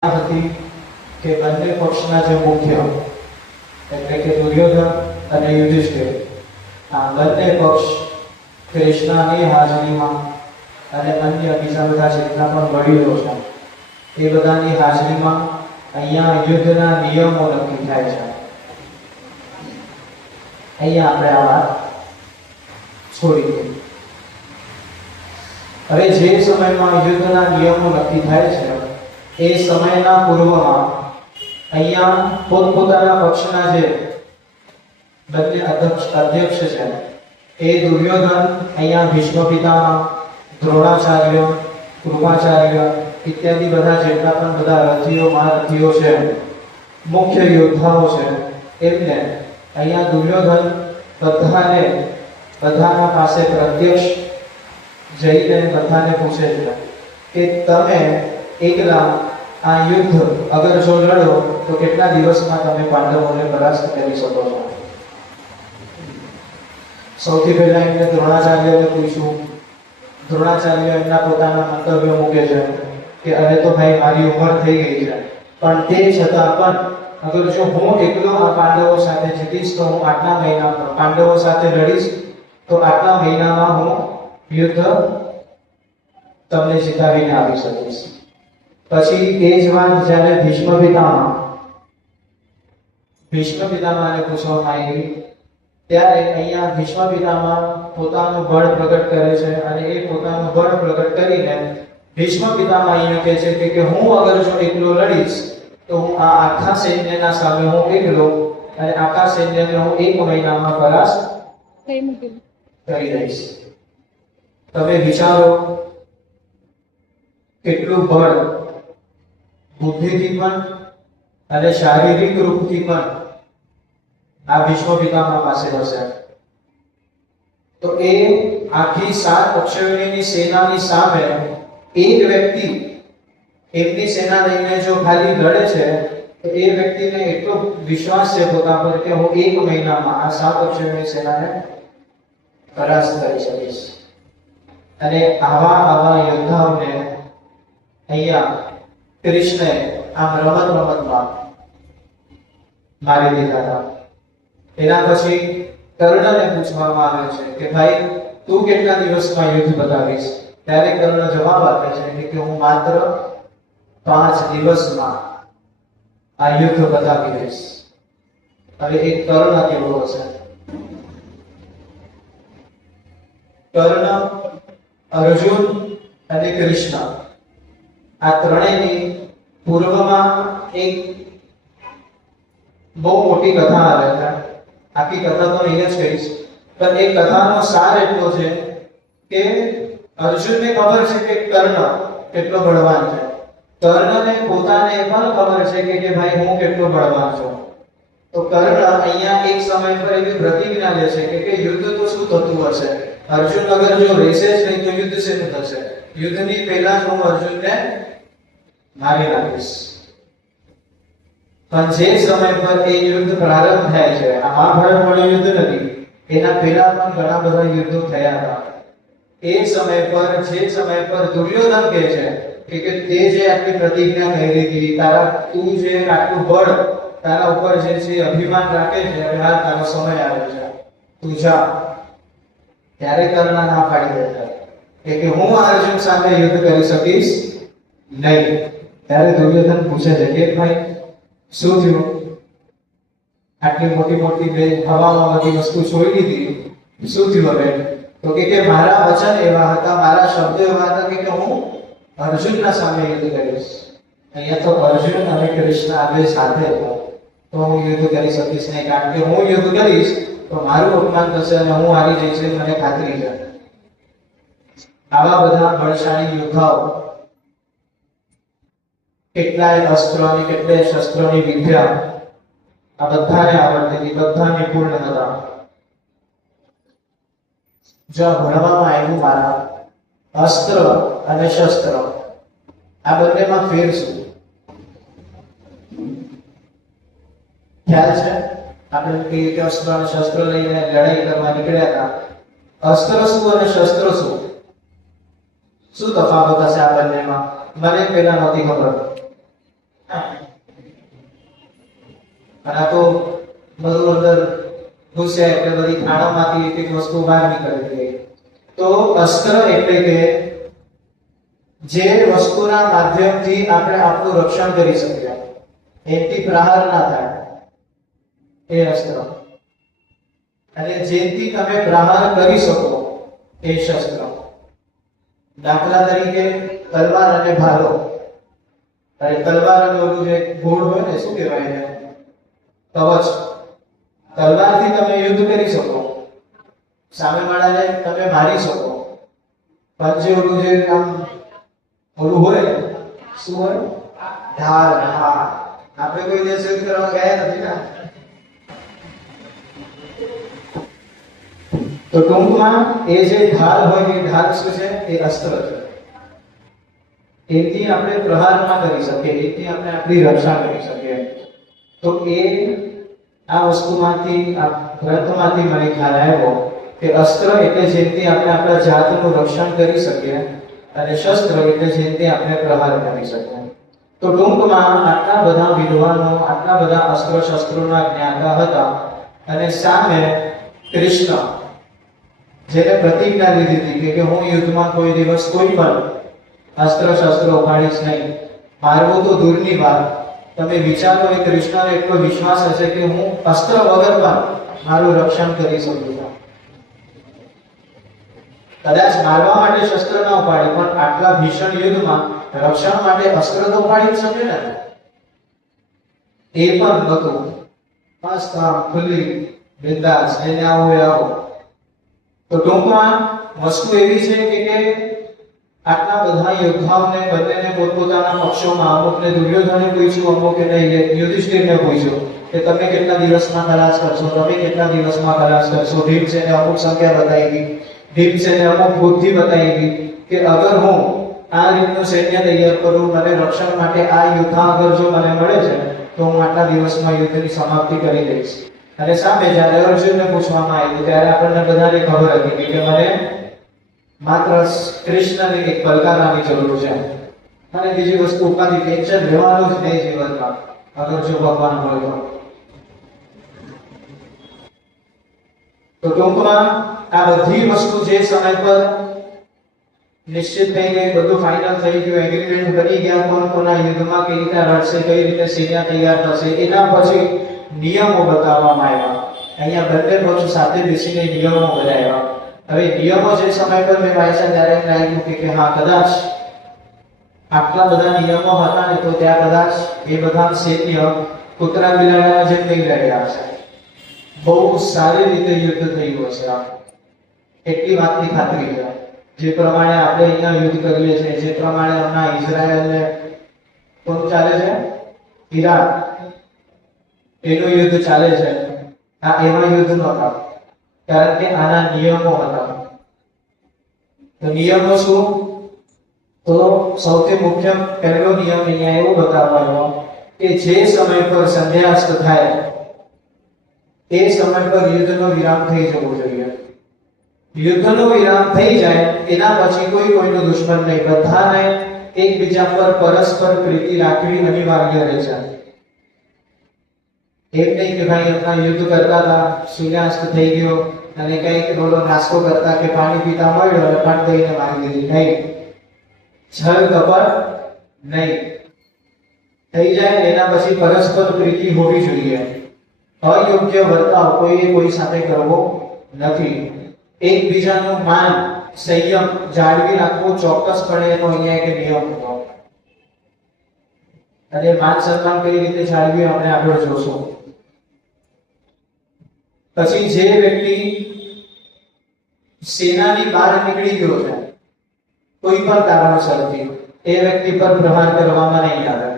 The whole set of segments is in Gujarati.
હતી કે બંને પક્ષના જે મુખ્ય એટલે કે દુર્યોધન અને યુધિષ્ઠિર આ બંને પક્ષ કૃષ્ણની હાજરીમાં અને અન્ય બીજા બધા જેટલા પણ વડીલો છે એ બધાની હાજરીમાં અહીંયા યુદ્ધના નિયમો નક્કી થાય છે. અહીંયા આપણે આ વાત છોડી દઈએ. હવે જે સમયમાં યુદ્ધના નિયમો નક્કી થાય છે એ સમયના પૂર્વમાં અહીંયા પોતપોતાના પક્ષના જે બંને અધ્યક્ષ છે એ દુર્યોધન અહીંયા ભીષ્મ પિતામહ, દ્રોણાચાર્ય, કૃપાચાર્ય ઇત્યાદિ બધા જેટલા પણ બધા રથીઓ મહારથીઓ છે, મુખ્ય યોદ્ધાઓ છે, એમને અહીંયા દુર્યોધન બધાના પાસે પ્રત્યક્ષ જઈને બધાને પૂછે છે કે તમે એકલા આ યુદ્ધ અગર જો લડો તો કેટલા દિવસમાં તમે પાંડવોને પરાસ્ત કરી શકો છો. સૌથી પહેલા એમને દ્રોણાચાર્યને પૂછ્યું. દ્રોણાચાર્ય એમના પોતાના મંતવ્યો મૂકે છે કે અરે તો ભાઈ મારી ઉંમર થઈ ગઈ છે, પણ તે છતાં પણ અગર જો હું એકલો આ પાંડવો સાથે જીતીશ તો હું આટલા મહિનામાં પાંડવો સાથે લડીશ તો આટલા મહિનામાં હું યુદ્ધ તમને જીતાવીને આવી શકીશ. પછી એ જ વાત જ્યારે ભીષ્મ પિતામહને પૂછવામાં આવી ત્યારે અહીંયા ભીષ્મ પિતામહ પોતાનું બળ પ્રગટ કરે છે અને એ પોતાનું બળ પ્રગટ કરીને ભીષ્મ પિતામહ અહીંયા કહે છે કે હું અગર જો એકલો લડીશ તો હું આ આખા સૈન્યના સામે હું એકલો અને આખા સૈન્યને હું 1 મહિનામાં પરાસ્ત કરી દઈશ. તમે વિચારો કેટલું બળ બુદ્ધિથી પણ અને શારીરિક રૂપથી પણ આ ભીષ્મ પિતામહ પાસે હશે. તો એ આખી 7 અક્ષોહિણીની સેનાની સામે એક વ્યક્તિ એમની સેના લઈને જો ખાલી લડે છે તો એ વ્યક્તિને એટલો વિશ્વાસ છે પોતા પર કે હું 1 મહિનામાં આ 7 અક્ષોહિણી સેનાને પરાસ્ત કરી શકીશ. અને આવા યોદ્ધાઓને અહીંયા કૃષ્ણએ આમ રમતમાં મારી દીધા હતા. એના પછી કર્ણને પૂછવામાં આવે છે કે ભાઈ તું કેટલા દિવસમાં યુદ્ધ બતાવીશ? ત્યારે કર્ણ જવાબ આપે છે કે હું માત્ર 5 દિવસમાં આ યુદ્ધ બતાવી દઈશ. હવે એક કર્ણ કેવો હશે? કર્ણ, અર્જુન અને કૃષ્ણ આ ત્રણેયની પૂર્વમાં એક બહુ મોટી કથા આવે છે. આખી કથા તો અહીંયા જ કહીશ, પણ એ કથાનો સાર એટલો છે કે અર્જુનને ખબર છે કે કર્ણ કેટલો બળવાન છે. કર્ણને પોતાને પણ ખબર છે કે ભાઈ હું કેટલો બળવાન છું. તો કર્ણ અહીંયા એક સમય પર એવી પ્રતિજ્ઞા લે છે કે યુદ્ધ તો શું થતું હશે? અર્જુન અગર જો રહેશે જ નહીં તો યુદ્ધ શેનું થશે? યુદ્ધની પહેલા જ હું અર્જુનને મારી નાખીશ. પણ જે સમય પર એ યુદ્ધ પ્રારંભ થાય છે, આ મહાભારત વાળું યુદ્ધ નથી, એના પહેલા પણ ઘણા બધા યુદ્ધો થયા હતા. એ સમય પર દુર્યોધન કહે છે કે તે જે આટલી પ્રતિજ્ઞા કરી દીધી, તું જે આટલું બળ તારા ઉપર જે છે અભિમાન રાખે છે, હવે હાલ તારો સમય આવ્યો છે, તું જા. ત્યારે કર્ણ ના પાડી દેતા કે હું અર્જુન સામે યુદ્ધ કરી શકીશ નહીં. ત્યારે દુર્યોધન પૂછે છે કે ભાઈ શું થયું? આટલી મોટી બે હવામાં બધી વસ્તુ છોડી દીધી, શું થયું હવે? તો કે મારા વચન એવા હતા, મારા શબ્દો એવા હતા કે હું અર્જુનના સામે યુદ્ધ કરીશ. અહીંયા તો અર્જુન અને કૃષ્ણ આપણે સાથે હતા, તો હું યુદ્ધ કરી શકીશ નહીં, કારણ કે હું યુદ્ધ કરીશ તો મારું અપમાન થશે અને હું હારી જઈશ, મને ખાતરી છે. આવા બધા બળશાળી યોદ્ધાઓ, કેટલાય અસ્ત્રો અને કેટલાય શસ્ત્રોની વિદ્યા આ બધાને આવડતી હતી, બધા નિપુણ હતા. જો ભણવામાં આવ્યું મારા અસ્ત્ર અને શસ્ત્ર આ બંનેમાં ફેર શું? ખ્યાલ છે? આપણે કહીએ કે અસ્ત્ર અને શસ્ત્ર લઈને લડાઈ કરવા નીકળ્યા હતા. અસ્ત્ર શું અને શસ્ત્ર શું તફાવત હશે આ બંનેમાં? મને પહેલા નહોતી ખબર. અને આ તો બધું અંદર ઘૂસે એટલે બધી ખાડામાંથી એક વસ્તુ બહાર નીકળી ગઈ. તો અસ્ત્ર એટલે કે જે વસ્તુના માધ્યમથી આપણે આપણું રક્ષણ કરી શકીએ, એથી પ્રહાર ના થાય, એ અસ્ત્ર. અને જેથી તમે પ્રહાર કરી શકો એ શસ્ત્ર. દાખલા તરીકે તલવાર અને ભાલો. અરે તલવાર અને ઓલું જે ઘોડ હોય ને, શું કહેવાય એને? કવચ. તલવારથી તમે યુદ્ધ કરી શકો, સામેવાળાને તમે મારી શકો. પણ જે ઓલું જે આમ ઓલું હોય, શું હોય? ઢાલ. હા, આપણે કોઈ દિવસ યુદ્ધ કરવા ગયા નથી ને. તો ટૂંકમાં એ જે ઢાલ હોય, એ ઢાલ શું છે? એ અસ્ત્ર છે. એથી આપણે પ્રહાર ના કરી શકીએ, એથી આપણે આપણી રક્ષા કરી શકીએ. તો એ આ વસ્તુમાંથી, આ ગ્રંથમાંથી મને ખ્યાલ આવ્યો કે અસ્ત્ર એટલે જેથી આપણે આપણા જાતનું રક્ષણ કરી શકીએ, અને શસ્ત્ર એટલે જેથી આપણે પ્રહાર કરી શકીએ. તો ટૂંકમાં આટલા બધા વિદ્વાનો, આટલા બધા અસ્ત્ર શસ્ત્રોના જ્ઞાતા હતા, અને સામે કૃષ્ણ જેને પ્રતિજ્ઞા લીધી હતી કે હું યુદ્ધમાં કોઈ દિવસ કોઈ પણ અસ્ત્ર શસ્ત્ર ઉપાડીશ નહીં. મારવું તો દૂરની વાત, તમે વિચારો એ કૃષ્ણને એટલો વિશ્વાસ હશે કે હું અસ્ત્ર વગર પણ મારું રક્ષણ કરી શકું છું. કદાચ મારવા માટે શસ્ત્ર ન ઉપાડે, પણ આટલા ભીષણ યુદ્ધમાં રક્ષણ માટે અસ્ત્ર તો ઉપાડી શકે ને. એ પણ નહોતું. મસ્ત આમ ખુલ્લી બિંદાસ, એને આવો એ આવો. તો ટૂંકમાં વસ્તુ એવી છે કે આટલા બધા યોદ્ધાઓને બંનેને પોતપોતાના પક્ષોમાં, અમુકને દુર્યોધને પૂછ્યું, અમુકને યુધિષ્ઠિરને પૂછ્યું કે તમે કેટલા દિવસમાં ખલાસ કરશો, તમે કેટલા દિવસમાં ખલાસ કરશો. ભીમસેને અમુક સંખ્યા બતાવી, ભીમસેને અમુક બુદ્ધિ બતાવી કે અગર હું આ રીતનું સૈન્ય તૈયાર કરું, મને રક્ષણ માટે આ યોદ્ધા અગર જો મને મળે છે, તો હું આટલા દિવસમાં યુદ્ધની સમાપ્તિ કરી દઈશ. અને સામે જ્યારે અર્જુનને પૂછવામાં આવ્યું ત્યારે આપણને બધાને ખબર હતી કે મને માત્ર કૃષ્ણની એક પલકારાની જરૂર છે, અને બીજી વસ્તુ ઉપાધિ ટેન્શન લેવાનું જ નહીં જીવનમાં, અગર જો ભગવાન હોય તો. ટૂંકમાં આ બધી વસ્તુ જે સમય પર નિશ્ચિત થઈ ગઈ, બધું ફાઇનલ થઈ ગયું, એગ્રીમેન્ટ કરી ગયા, કોણ કોના યુદ્ધમાં કઈ રીતે લડશે, કઈ રીતે સેના તૈયાર થશે, એના પછી નિયમો બતાવવામાં આવ્યા. અહીંયા બંને પક્ષ સાથે બેસીને નિયમો બનાવ્યા. હવે નિયમો જે સમય પર મેં વાંચ્યા ત્યારે એમ લાગ્યું કે હા, કદાચ આટલા બધા નિયમો હતા ને, તો ત્યાં કદાચ એ બધા સૈન્ય કૂતરા બિલાડાના જેમ નહીં લડ્યા હશે. બહુ સારી રીતે યુદ્ધ થયું હશે. એટલી વાતની ખાતરી છે. જે પ્રમાણે આપણે અહીંયા યુદ્ધ કરીએ છીએ, જે પ્રમાણે હમણાં ઇઝરાયલને કોણ ચાલે છે, ઈરાન, એનું યુદ્ધ ચાલે છે, આ એવા યુદ્ધ નહોતા, કારણ કે આના નિયમો હતા. તો નિયમો શું? તો સૌથી મુખ્ય પહેલો નિયમ અહીંયા એવો બતાવવાનો કે જે સમય પર સંધ્યાસ્ત થાય એ સમય પર યુદ્ધનો વિરામ થઈ જવો જોઈએ. યુદ્ધનો વિરામ થઈ જાય એના પછી કોઈ કોઈનો દુશ્મન નહીં, બધાને એકબીજા પર પરસ્પર પ્રીતિ રાખવી અનિવાર્ય રહે છે. એમ નહીં કે ભાઈ આપણા યુદ્ધ કરતા હતા, સૂર્યાસ્ત થઈ ગયો અને કંઈક રોડો નાસ્તો કરતા કે પાણી પીતા મળ્યો અને પાટ દઈને મારી દીધી. નહીં, છળ કપટ નહીં. થઈ જાય એના પછી પરસ્પર પ્રીતિ હોવી જોઈએ. અયોગ્ય વર્તાવ કોઈએ કોઈ સાથે કરવો નથી. એકબીજાનું માન, સંયમ જાળવી રાખવું ચોક્કસપણે એનો અહીંયા એક નિયમ હતો. અને માન સન્માન કઈ રીતે જાળવી આપણે આગળ જોશું. પછી જે વ્યક્તિ સેનાની બહાર નીકળી ગયો છે કોઈ પણ કારણસરથી, એ વ્યક્તિ પર પ્રહાર કરવામાં નહીં આવે.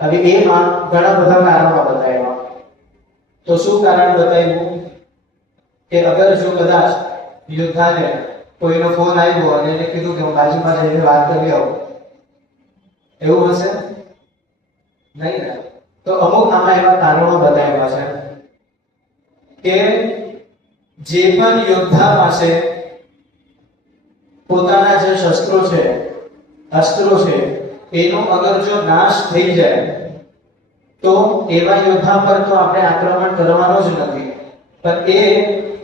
હવે એમાં ઘણા બધા કારણો બતાવ્યા. તો શું કારણ બતાવ્યું કે અગર જો કદાચ યોદ્ધાને કોઈનો ફોન આવ્યો અને એને કીધું કે હું બાજુમાં જઈને વાત કરી આવું, એવું હશે નહીં ને. તો અમુક આમાં એવા કારણો બતાવ્યા છે કે જે પણ યોદ્ધા પાસે પોતાના જે શસ્ત્રો છે, અસ્ત્રો છે, એનો અગર જો નાશ થઈ જાય તો એવા યોદ્ધા પર તો આપણે આક્રમણ કરવાનો જ નથી, પણ એ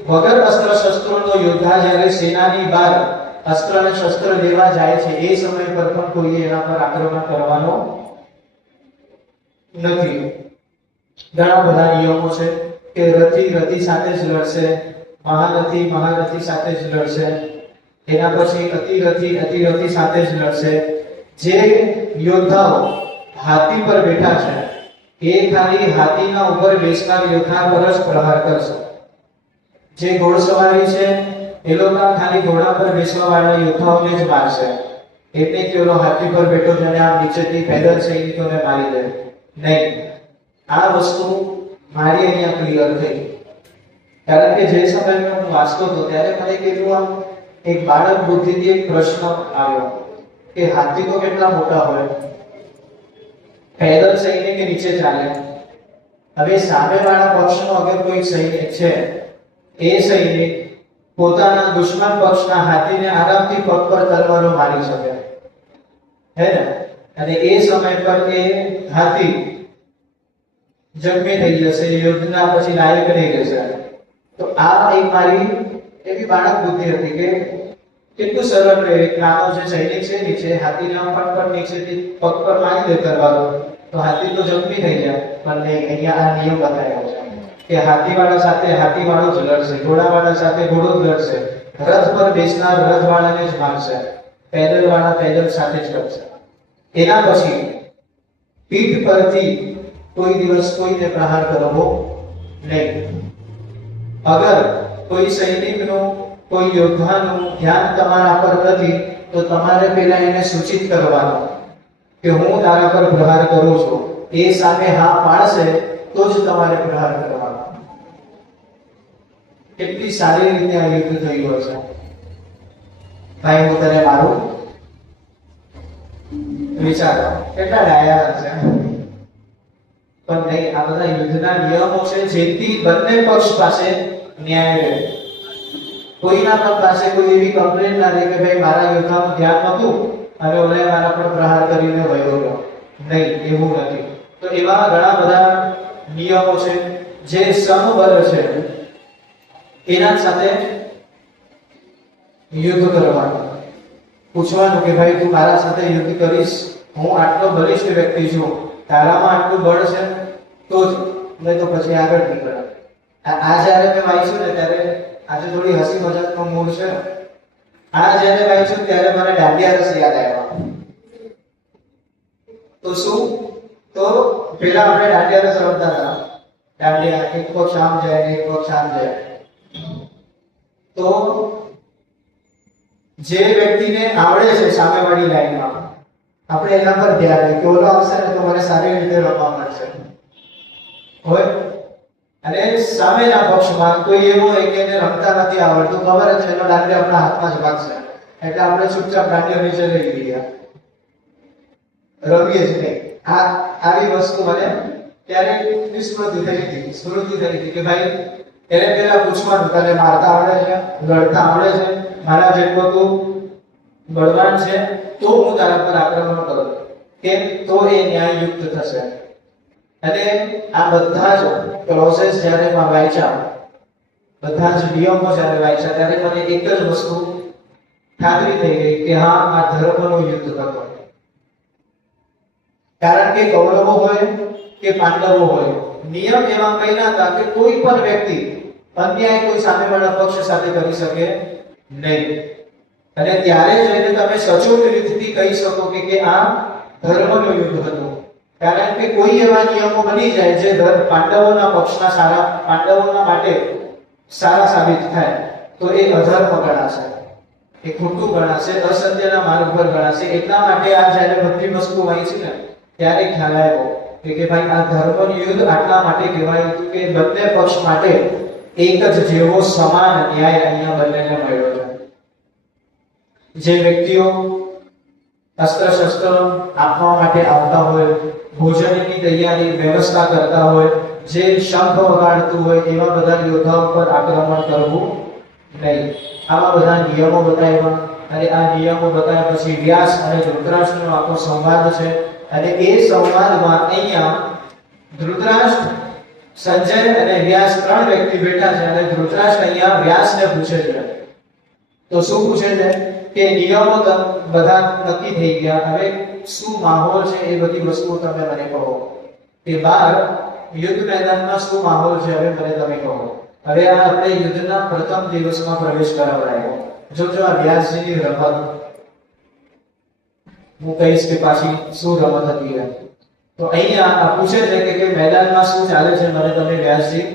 વગર અસ્ત્ર શસ્ત્રોનો યોદ્ધા જ્યારે સેનાની બહાર અસ્ત્ર અને શસ્ત્ર લેવા જાય છે એ સમય પર પણ કોઈ એના પર આક્રમણ કરવાનો નથી. ઘણા બધા નિયમો છે કે રથી રથી સાથે જ લડશે, મહારથી મહારથી સાથે જ લડશે, એના પછી અતિરથી સાથે જ લડશે. જે યોદ્ધાઓ હાથી પર બેઠા છે એ ખાલી હાથીના ઉપર બેસનાર યોદ્ધા પર જ પ્રહાર કરશે. જે ઘોડસવારી છે એ લોકો ખાલી ઘોડા પર બેસવા વાળા યોદ્ધાઓને જ મારશે. એટલે કે ઓલો હાથી પર બેઠો છે અને આમ નીચેથી પેદલ સૈનિકોને મારી દે નહીં. આ વસ્તુ મારી અહીંયા ક્લિયર થઈ, કારણ કે જે સમયે હું વાંચતો હતો ત્યારે મને કેટલું આમ એક બાળક બુદ્ધિથી એક પ્રશ્ન આવ્યો કે હાથી તો કેટલા મોટા હોય, પેદલ સૈનિક નીચે ચાલે. હવે સામેવાળા પક્ષનો અગર કોઈ સૈનિક છે, એ સૈનિક પોતાના દુશ્મન પક્ષના હાથીને આરામથી પગ પર તલવારો મારી શકે, હે ને? અને એ સમય પર એ હાથી જન્મી થઈ જશે, યુદ્ધના પછી લાયક નહીં રહેશે. તો આ એક મારી એવી બાળક બુદ્ધિ હતી કે કેટલું સરળ રહે. એક નાનો જે સૈનિક છે નીચે હાથીના પગ પર નીચેથી પગ પર મારી દે તલવારો, તો હાથી તો જન્મી થઈ જાય. પણ નહીં, અહીંયા આ નિયમ બતાવ્યો છે કે હાથીવાળા સાથે હાથીવાળો જ લડશે, ઘોડાવાળા સાથે ઘોડો જ લડશે, રથ પર બેસનાર રથવાળાને જ મારશે, પેદલ વાળા પેદલ સાથે જ લડશે. એના પછી પીઠ પરથી કોઈ દિવસ કોઈને પ્રહાર કરવો નહીં. અગર કોઈ સૈનિકનું કોઈ યોદ્ધાનું ધ્યાન તમારા પર નથી તો તમારે પહેલા એને સૂચિત કરવાનું કે હું તારા પર પ્રહાર કરું છું. એ સામે હા પાડશે તો જ તમારે પ્રહાર કરવાનો. કેટલી સારી રીતે આ યુદ્ધ થયું હશે. ભાઈ હું તને મારું, વિચારો કેટલા ડાયા હશે. પણ નહીં, આ બધા યુદ્ધના નિયમો છે જેથી બંને પક્ષ પાસે ન્યાય રહે. કોઈના પણ પાસે કોઈ એવી કમ્પ્લેન ના રહે કે ભાઈ મારા યોદ્ધાનું ધ્યાન નહોતું અને ઓલે મારા પર પ્રહાર કરીને વયો ગયો. નહીં, એવું નથી. તો એવા ઘણા બધા નિયમો છે જે સમબળ છે, એના સાથે યુદ્ધ કરવાનું. પૂછવાનું કે ભાઈ તું મારા સાથે યુદ્ધ કરીશ, હું આટલો બલિષ્ઠ વ્યક્તિ છું, તારામાં આટલું બળ છે તો જ, નહીં તો પછી આગળ નીકળ. આ જ્યારે મેં વાંચ્યું ને ત્યારે આજે થોડી હસી મજાકનો મૂડ છે. આ જ્યારે વાંચ્યું ત્યારે મને દાંડિયા રસ યાદ આવ્યા. તો શું? તો પેલા આપણે દાંડિયા રસ રમતા હતા. દાંડિયા એક પક્ષ આમ જાય ને એક પક્ષ આમ જાય. તો જે વ્યક્તિને આવડે છે સામેવાળી લાઈનમાં, આપણે એના પર ધ્યાન રાખીએ કે ઓલો આવશે ને તો મને સારી રીતે રમવા મળશે. હોય અને સામેના પક્ષમાં કોઈ એવો હોય કે એને રમતા નથી આવડતું, ખબર છે એનો દાંડિયો આપણા હાથમાં જ વાગશે, એટલે આપણે ચૂપચાપ દાંડિયો નીચે લઈ લઈએ, રમીએ જ નહીં. આવી વસ્તુ મને ત્યારે સ્મૃતિ થઈ હતી કે ભાઈ એને પેલા પૂછવાનું તને મારતા આવડે છે, લડતા આવડે છે, મારા જેટલો તું બળવાન છે તો હું તારા પર આક્રમણ કરું, કેમ? તો એ ન્યાયયુક્ત થશે. અને આ બધા જ પ્રોસેસ જ્યારે મેં વાંચ્યા, બધા જ નિયમો જ્યારે વાંચ્યા ત્યારે મને એક જ વસ્તુ ખાતરી થઈ ગઈ કે હા, આ ધર્મનો યુદ્ધ હતો. કારણ કે કૌરવો હોય કે પાંડવો હોય, નિયમ એવા કહેલા હતા કે કોઈ પણ વ્યક્તિ અન્યાય કોઈ સામેવાળા પક્ષ સાથે કરી શકે નહીં. અને ત્યારે જઈને તમે સચોટ રીતથી કહી શકો કે આ ધર્મનું યુદ્ધ હતું. કારણ કે કોઈ એવા નિયમો બની જાય જે પાંડવોના પક્ષના સારા, પાંડવોના માટે સારા સાબિત થાય તો એ અધર્મ ગણાશે, એ ખોટું ગણાશે, અસત્યના માર્ગ પર ગણાશે. એટલા માટે આ જ્યારે બધી વસ્તુ વાંચી ને ત્યારે ખ્યાલ આવ્યો કે ભાઈ આ ધર્મનું યુદ્ધ આટલા માટે કહેવાયું હતું કે બંને પક્ષ માટે એક જ જેવો સમાન ન્યાય અહીંયા બંનેને મળ્યો છે. જે વ્યક્તિઓ અસ્ત્ર શસ્ત્ર આપવા માટે આવતા હોય, ભોજનની તૈયારી વ્યવસ્થા કરતા હોય, જે શંખ વગાડતું હોય, એવા બધા યોદ્ધાઓ પર આક્રમણ કરવું નહીં. આવા બધા નિયમો બતાવ્યા. અને આ નિયમો બતાવ્યા પછી વ્યાસ અને ધૃતરાષ્ટ્રનો આખો સંવાદ છે. અને એ સંવાદમાં અહીંયા ધૃતરાષ્ટ્ર, સંજય અને વ્યાસ ત્રણ વ્યક્તિ બેઠા છે અને ધૃતરાષ્ટ્ર અહીંયા વ્યાસને પૂછે છે. તો શું પૂછે છે કે નિયમો બધા નક્કી થઈ ગયા, હવે શું માહોલ છે એ બધી વસ્તુઓ તમે મને કહો. કે બહાર યુદ્ધ મેદાનમાં શું માહોલ છે હવે મને તમે કહો. હવે આ આપણે યુદ્ધના પ્રથમ દિવસમાં પ્રવેશ કરાવડાયો. જો આ વ્યાસજીની રમત હું કહીશ કે પાછી શું રમત હતી. તો અહીંયા પૂછે છે કે મેદાનમાં શું ચાલે છે મને તમે વ્યાસજી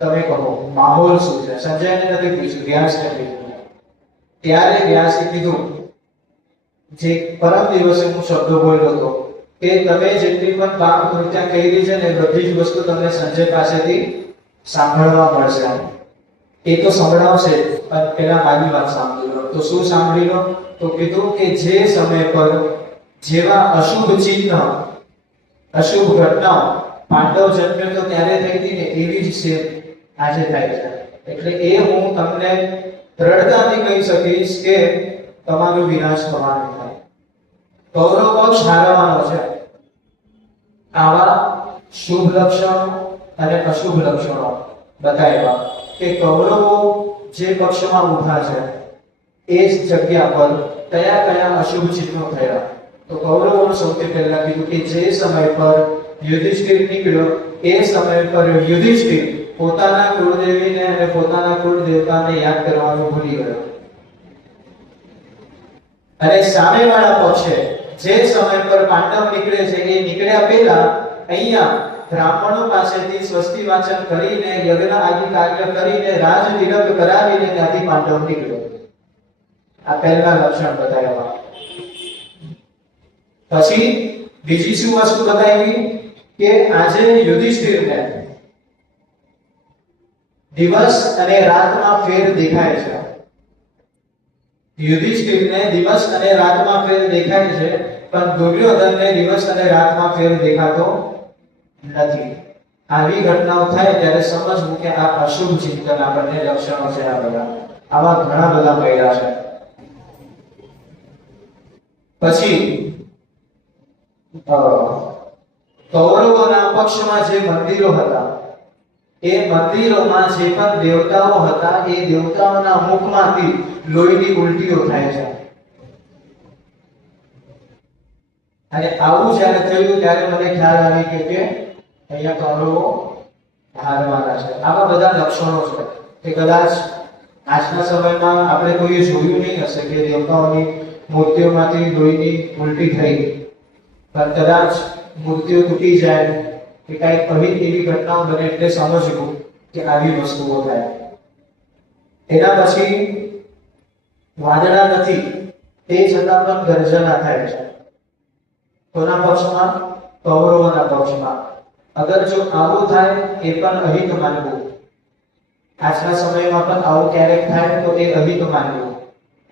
તમે કહો, માહોલ શું છે. સંજયને નથી પૂછ્યું, વ્યાસને પૂછ્યું. ત્યારે વ્યાસે કીધું જે પરમ દિવસે હું શબ્દો બોલ્યો હતો કે તમે જેટલી પણ પાપ કૃત્ય કરી છે ને બધી જ વસ્તુ તમને સંજય પાસેથી સાંભળવા મળશે. એ તો સંભળાવશે પણ પેલા મારી વાત સાંભળી લો. તો શું સાંભળી લો? તો કીધું કે જે સમય પર જેવા અશુભ ચિહ્ન અશુભ ઘટનાઓ પાંડવ જન્મ્યો તો ત્યારે થઈ હતી ને એવી જ છે આજે થાય છે. એટલે એ હું તમને દ્રઢતાથી કહી શકીશ કે તમારો વિનાશ થવાનો છે. કૌરવ પક્ષ હારવાનો છે. આવા શુભ લક્ષણો અને અશુભ લક્ષણો બતાવ્યા કે કૌરવો જે પક્ષમાં ઊભા છે એ જ જગ્યા પર કયા કયા અશુભ ચિહ્નો થયા. તો કૌરવોનું સૌથી પહેલા કીધું કે જે સમય પર યુધિષ્ઠિર નીકળ્યો એ સમય પર યુધિષ્ઠિર પોતાના કુળદેવીને અને પોતાના કુળદેવતાને યાદ કરવાનું ભૂલી ગયો. અને સામેવાળા પક્ષે જે સમય પર પાંડવ નીકળે છે એ નીકળ્યા પહેલા અહીંયા બ્રાહ્મણો પાસેથી સ્વસ્તિ વાચન કરીને યજ્ઞ આદિ કાર્ય કરીને રાજ તિલક કરાવીને ત્યાંથી પાંડવ નીકળ્યો. આ પહેલા લક્ષણ બતાવ્યા. પછી બીજી શું વસ્તુ બતાવી કે આજે યુધિષ્ઠિરને દિવસ અને રાતમાં ફેર દેખાય છે. યુધિષ્ઠિરને દિવસ અને રાતમાં ફેર દેખાય છે પણ દુર્યોધનને દિવસ અને રાતમાં ફેર દેખાતો નથી. આવી ઘટનાઓ થાય ત્યારે સમજવું કે આ અશુભ ચિંતન આપણને લક્ષણો છે. આ બધા આવા ઘણા બધા મળ્યા છે. પછી કૌરવોના પક્ષમાં જે મંદિરો હતા એ મંદિરોમાં જે પણ દેવતાઓ હતા એ દેવતાઓના મુખમાંથી લોહીની ઉલટીઓ થાય છે. અને આવું જ્યારે થયું ત્યારે મને ખ્યાલ આવી કે અહીંયા કૌરવો હારવાના છે. આવા બધા લક્ષણો છે કે કદાચ આજના સમયમાં આપણે કોઈએ જોયું નહીં હશે કે દેવતાઓની મૂર્તિઓમાંથી લોહીની ઉલટી થઈ, પણ કદાચ મૂર્તિઓ તૂટી જાય કે કઈક એવી ઘટનાઓ બને એટલે સમજવું કે આવી વસ્તુઓ થાય. એના પછી વાદળા નથી તે છતાં પણ ગર્જના થાય છે. કોના પક્ષમાં? કૌરવોના પક્ષમાં. અગર જો આવું થાય એ પણ અહિત માનવું. આજના સમયમાં પણ આવું ક્યારેક થાય તો એ અહિત માનવું.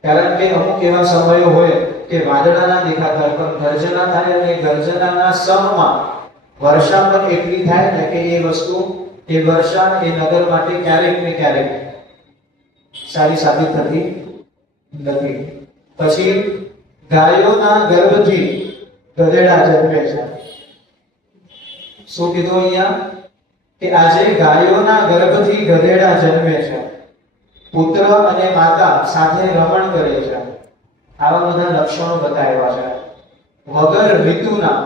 કારણ કે અમુક એવા સમયો હોય કે વાદળા ના દેખાતા હોય પણ ગર્જના થાય અને ગર્જનાના સમમાં વર્ષા પણ એટલી થાય ને કે એ વસ્તુ એ વર્ષા એ નગર માટે ક્યારેક ને ક્યારેક સારી સાબિત થતી નથી. પછી ગાયોના ગર્ભથી ગધેડા જન્મે છે. શું કીધું અહીંયા કે આજે ગાયોના ગર્ભથી ગધેડા જન્મે છે. પુત્ર અને માતા સાથે રમણ કરે છે. આવા બધા લક્ષણો બતાવ્યા છે. વગર ઋતુના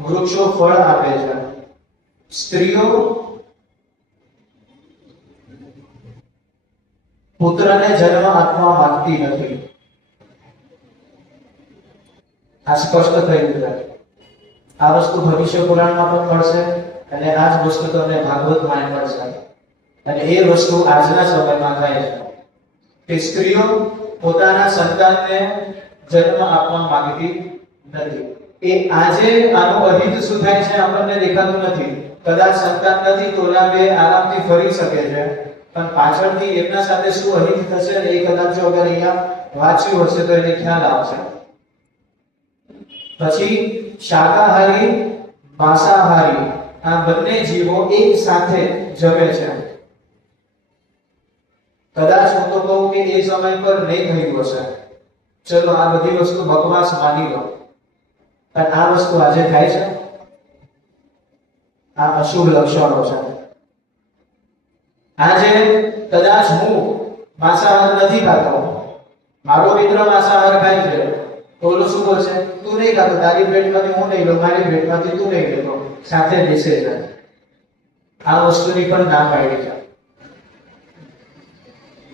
વૃક્ષો ફળ આપે છે. સ્ત્રીઓ પુત્રને જન્મ આપવા માંગતી નથી. આ સ્પષ્ટ થયું છે. આ વસ્તુ ભવિષ્ય પુરાણમાં પણ મળશે અને આ જ વસ્તુ તમને ભાગવતમાં મળશે. અને એ વસ્તુ આજના સમયમાં થાય છે કે સ્ત્રીઓ પોતાના સંતાનને જન્મ આપવા માંગતી નથી. એ આજે આનું અહિત શું થાય છે આપણને દેખાતું નથી. કદાચ સંતાન નથી તો બે આરામથી ફરી શકે છે પણ પાછળથી એમના સાથે શું અહિત થશે એ કદાચ જો અગર અહીંયા વાંચ્યું હશે તો એને ખ્યાલ આવશે. પછી શાકાહારી માંસાહારી આ બંને જીવો એક સાથે જમે છે. કદાચ હું તો કહું કે એ સમય પર નહીં થયું હશે. ચલો આ બધી વસ્તુ બકવાસ માની લો પણ આ વસ્તુ આજે થાય છે. આ અશુભ લક્ષણો છે. આજે કદાચ હું માંસાહાર નથી ખાતો, મારો મિત્ર માંસાહાર ખાય છે, તો ઓલો શું બોલશે? તું નહીં ખાતો, તારી પ્લેટમાંથી હું નહીં લઉં, મારી પ્લેટમાંથી તું નહીં લેતો, સાથે બેસે છે. આ વસ્તુની પણ ના પાડી છે.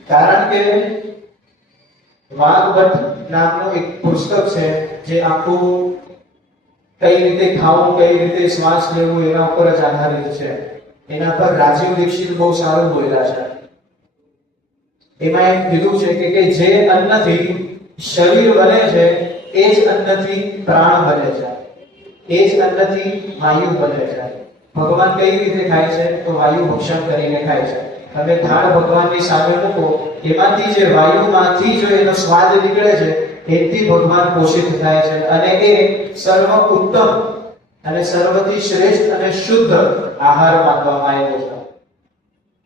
કારણ કે વાઘભટ્ટ નામનું એક પુસ્તક છે જે આખું કઈ રીતે ખાવું, કઈ રીતે શ્વાસ લેવું એના ઉપર જ આધારિત છે. એના પર રાજીવ દીક્ષિત બહુ સારું બોલ્યા છે. એમાં એમ કીધું છે કે જે અન્નથી શરીર બને છે એ જ અન્નથી પ્રાણ બને છે, એ જ અન્નથી વાયુ બને છે. ભગવાન કઈ રીતે ખાય છે? તો વાયુ ભક્ષણ કરીને ખાય છે. તમે થાળ ભગવાનની સામે મૂકો, એમાંથી જે વાયુમાંથી જો એનો સ્વાદ નીકળે છે એથી ભગવાન પોષિત થાય છે અને એ સર્વ ઉત્તમ અને સર્વથી શ્રેષ્ઠ અને શુદ્ધ આહાર માનવામાં આવ્યો છે.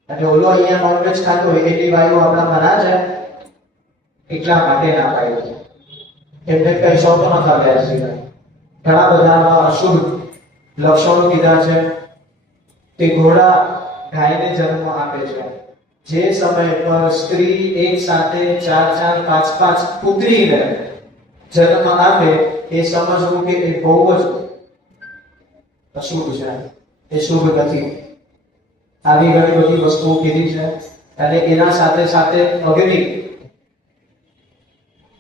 અને ઓલો અહીંયા નોનવેજ ખાતો હોય એટલી વાયુ આપણામાં ના જાય, એટલા માટે ના પાડ્યું છે. એમને કઈ શોખ ન થયા છે. ઘણા બધા અશુભ લક્ષણો કીધા છે કે ઘોડા ગાયને જન્મ આપે છે. જે સમય પર સ્ત્રી એક સાથે 4-4, 5-5 પુત્રીને જન્મ આપે એ સમજવું કે એ બહુ જ અશુભ છે, એ શુભ નથી. આવી ઘણી બધી વસ્તુઓ કીધી છે. અને એના સાથે સાથે અગ્નિ,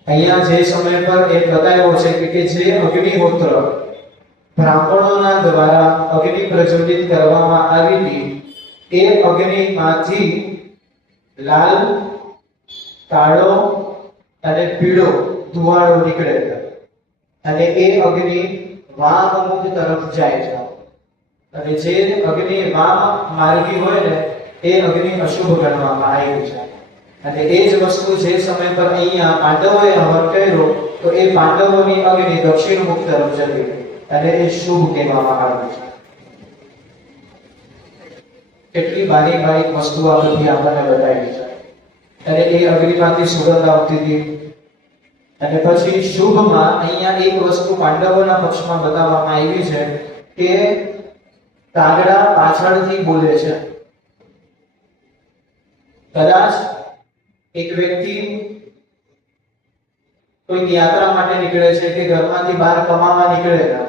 અહીંયા જે સમય પર એ બતાવ્યો છે કે જે અગ્નિહોત્ર બ્રાહ્મણોના દ્વારા અગ્નિ પ્રજ્વલિત કરવામાં આવી હતી, એ અગ્નિમાંથી લાલ, કાળો અને પીળો ધુવાળો નીકળે છે. અને એ અગ્નિ વામમુખ તરફ જાય છે. અને જે અગ્નિ વામ માર્ગી હોય ને એ અગ્નિ અશુભ ગણવામાં આવ્યું છે. અને એ જ વસ્તુ જે સમય પર અહીંયા પાંડવોએ હવન કર્યો તો એ પાંડવોની અગ્નિ દક્ષિણ મુખ તરફ જતી અને એ શુભ કહેવામાં આવ્યું છે. કેટલી બારીક બારીક વસ્તુઓ આ બધી આપણને બતાવી છે. અને એ અગ્નિમાંથી સુગંધ આવતી હતી. અને પછી શુભમાં અહીંયા એક વસ્તુ પાંડવોના પક્ષમાં બતાવવામાં આવી છે કે કાગડા પાછળથી બોલે છે. કદાચ એક વ્યક્તિ કોઈ યાત્રા માટે નીકળે છે કે ઘરમાંથી બહાર કમાવા નીકળે છે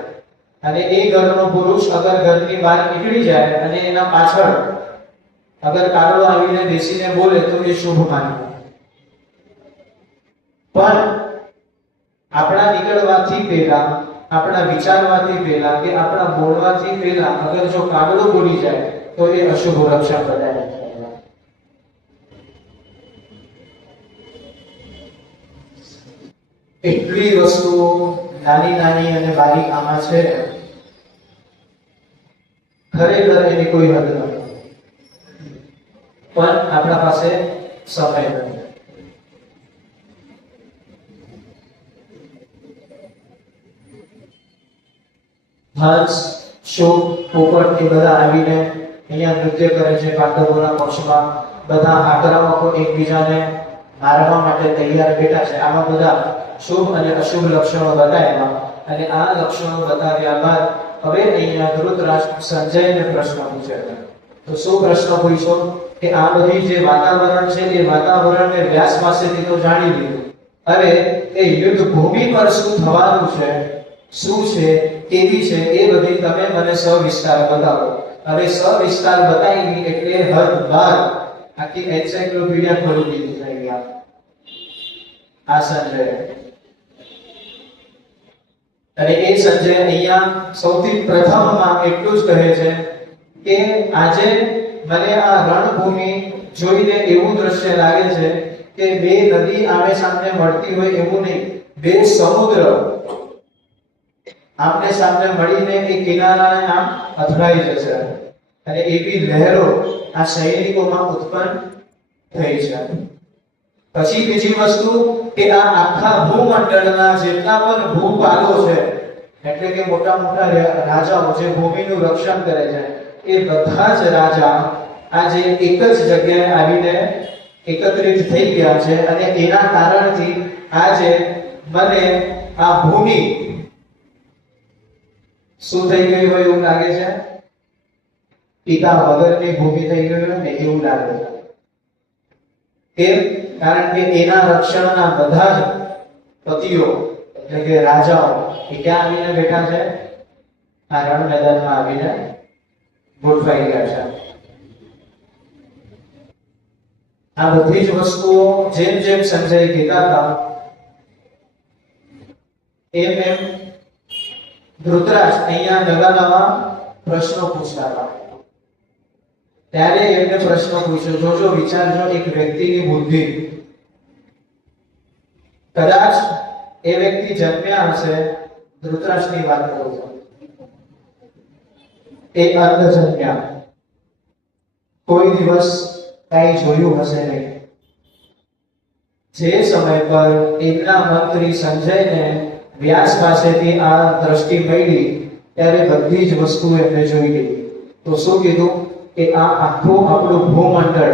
અને એ ઘરનો પુરુષ અગર ઘરની બહાર નીકળી જાય અને એના પાછળ અગર કાગડો આવીને બેસીને બોલે તો એ શુભ માનવું. પણ આપણા નીકળવાથી પહેલા, આપણા વિચારવાથી પહેલા કે આપણા બોલવાથી પહેલા અગર જો કાગડો બોલી જાય તો એ અશુભ રક્ષણ બતાવે છે. એટલી વસ્તુઓ નાની નાની અને બારીક આમાં છે, ખરેખર એની કોઈ હદ નથી. પણ આપણા પાસે સમય નથી. હંસ, શુક, પોપટ એ બધા આવીને અહીંયા નૃત્ય કરે છે પાંડવોના પક્ષમાં. બધા આક્રમકો એકબીજાને મારવા માટે તૈયાર બેઠા છે. આમાં બધા શુભ અને અશુભ લક્ષણો બતાવ્યા. અને આ લક્ષણો બતાવ્યા બાદ હવે અહીંયા ધૃતરાષ્ટ્ર સંજયને પ્રશ્ન પૂછે છે. તો શું પ્રશ્ન પૂછ્યો કે આ બધી જે વાતાવરણ છે એ વાતાવરણને વ્યાસ પાસેથી તો જાણી લીધું, હવે એ યુદ્ધ ભૂમિ પર શું થવાનું છે, શું છે, કેવી છે, એ બધી તમે મને સવિસ્તાર બતાવો. હવે સવિસ્તાર બતાવી એટલે હદ બાર આખી એન્સાઇક્લોપીડિયા ખોલી દીધી થઈ ગયા આ સંજય. અને એ સંજય અહીંયા સૌથી પ્રથમમાં એટલું જ કહે છે કે આજે મને આ રણભૂમિ જોઈને એવું દ્રશ્ય લાગે છે કે બે નદી આમે સામને મળતી હોય એવું નહીં, બે સમુદ્ર આમને સામને મળીને એ કિનારાના નામ અથડાઈ જશે અને એવી લહેરો આ સૈનિકોમાં ઉત્પન્ન થઈ છે. પછી બીજી વસ્તુ કે આ આખા ભૂમંડળના જેટલા પણ ભૂપાલો છે, એટલે કે મોટા મોટા રાજાઓ જે ભૂમિનું રક્ષણ કરે છે, એ બધા જ રાજા આજે એક જ જગ્યાએ આવીને એકત્રિત થઈ ગયા છે. અને એના કારણથી આજે મને આ ભૂમિ શું થઈ ગઈ હોય એવું લાગે છે પિતા વગરની ભૂમિ થઈ ગયું ને એવું લાગે છે. કેમ? કારણ કે એના રક્ષણના બધા જ પતિઓ એટલે કે રાજાઓ એ ક્યાં આવીને બેઠા છે? આ રણ મેદાનમાં આવીને ગોઠવાઈ ગયા છે. આ બધી જ વસ્તુઓ જેમ જેમ સંજય કહેતા હતા એમ એમ ધૃતરાજ અહીંયા નવા નવા પ્રશ્નો પૂછતા હતા. ત્યારે એમને પ્રશ્ન પૂછ્યો, જોજો વિચારજો, એક વ્યક્તિની બુદ્ધિ. કદાચ એ વ્યક્તિ જન્મ્યા હશે, ધૃતરાષ્ટ્રની વાત કરું છું, એ અંધ જન્મ્યા, કોઈ દિવસ કઈ જોયું હશે નહીં. જે સમય પર એમના મંત્રી સંજયને વ્યાસ પાસેથી આ દ્રષ્ટિ મળી ત્યારે બધી જ વસ્તુ એમને જોઈ લીધી. તો શું કીધું કે આ આખું આપણું ભૂમંડળ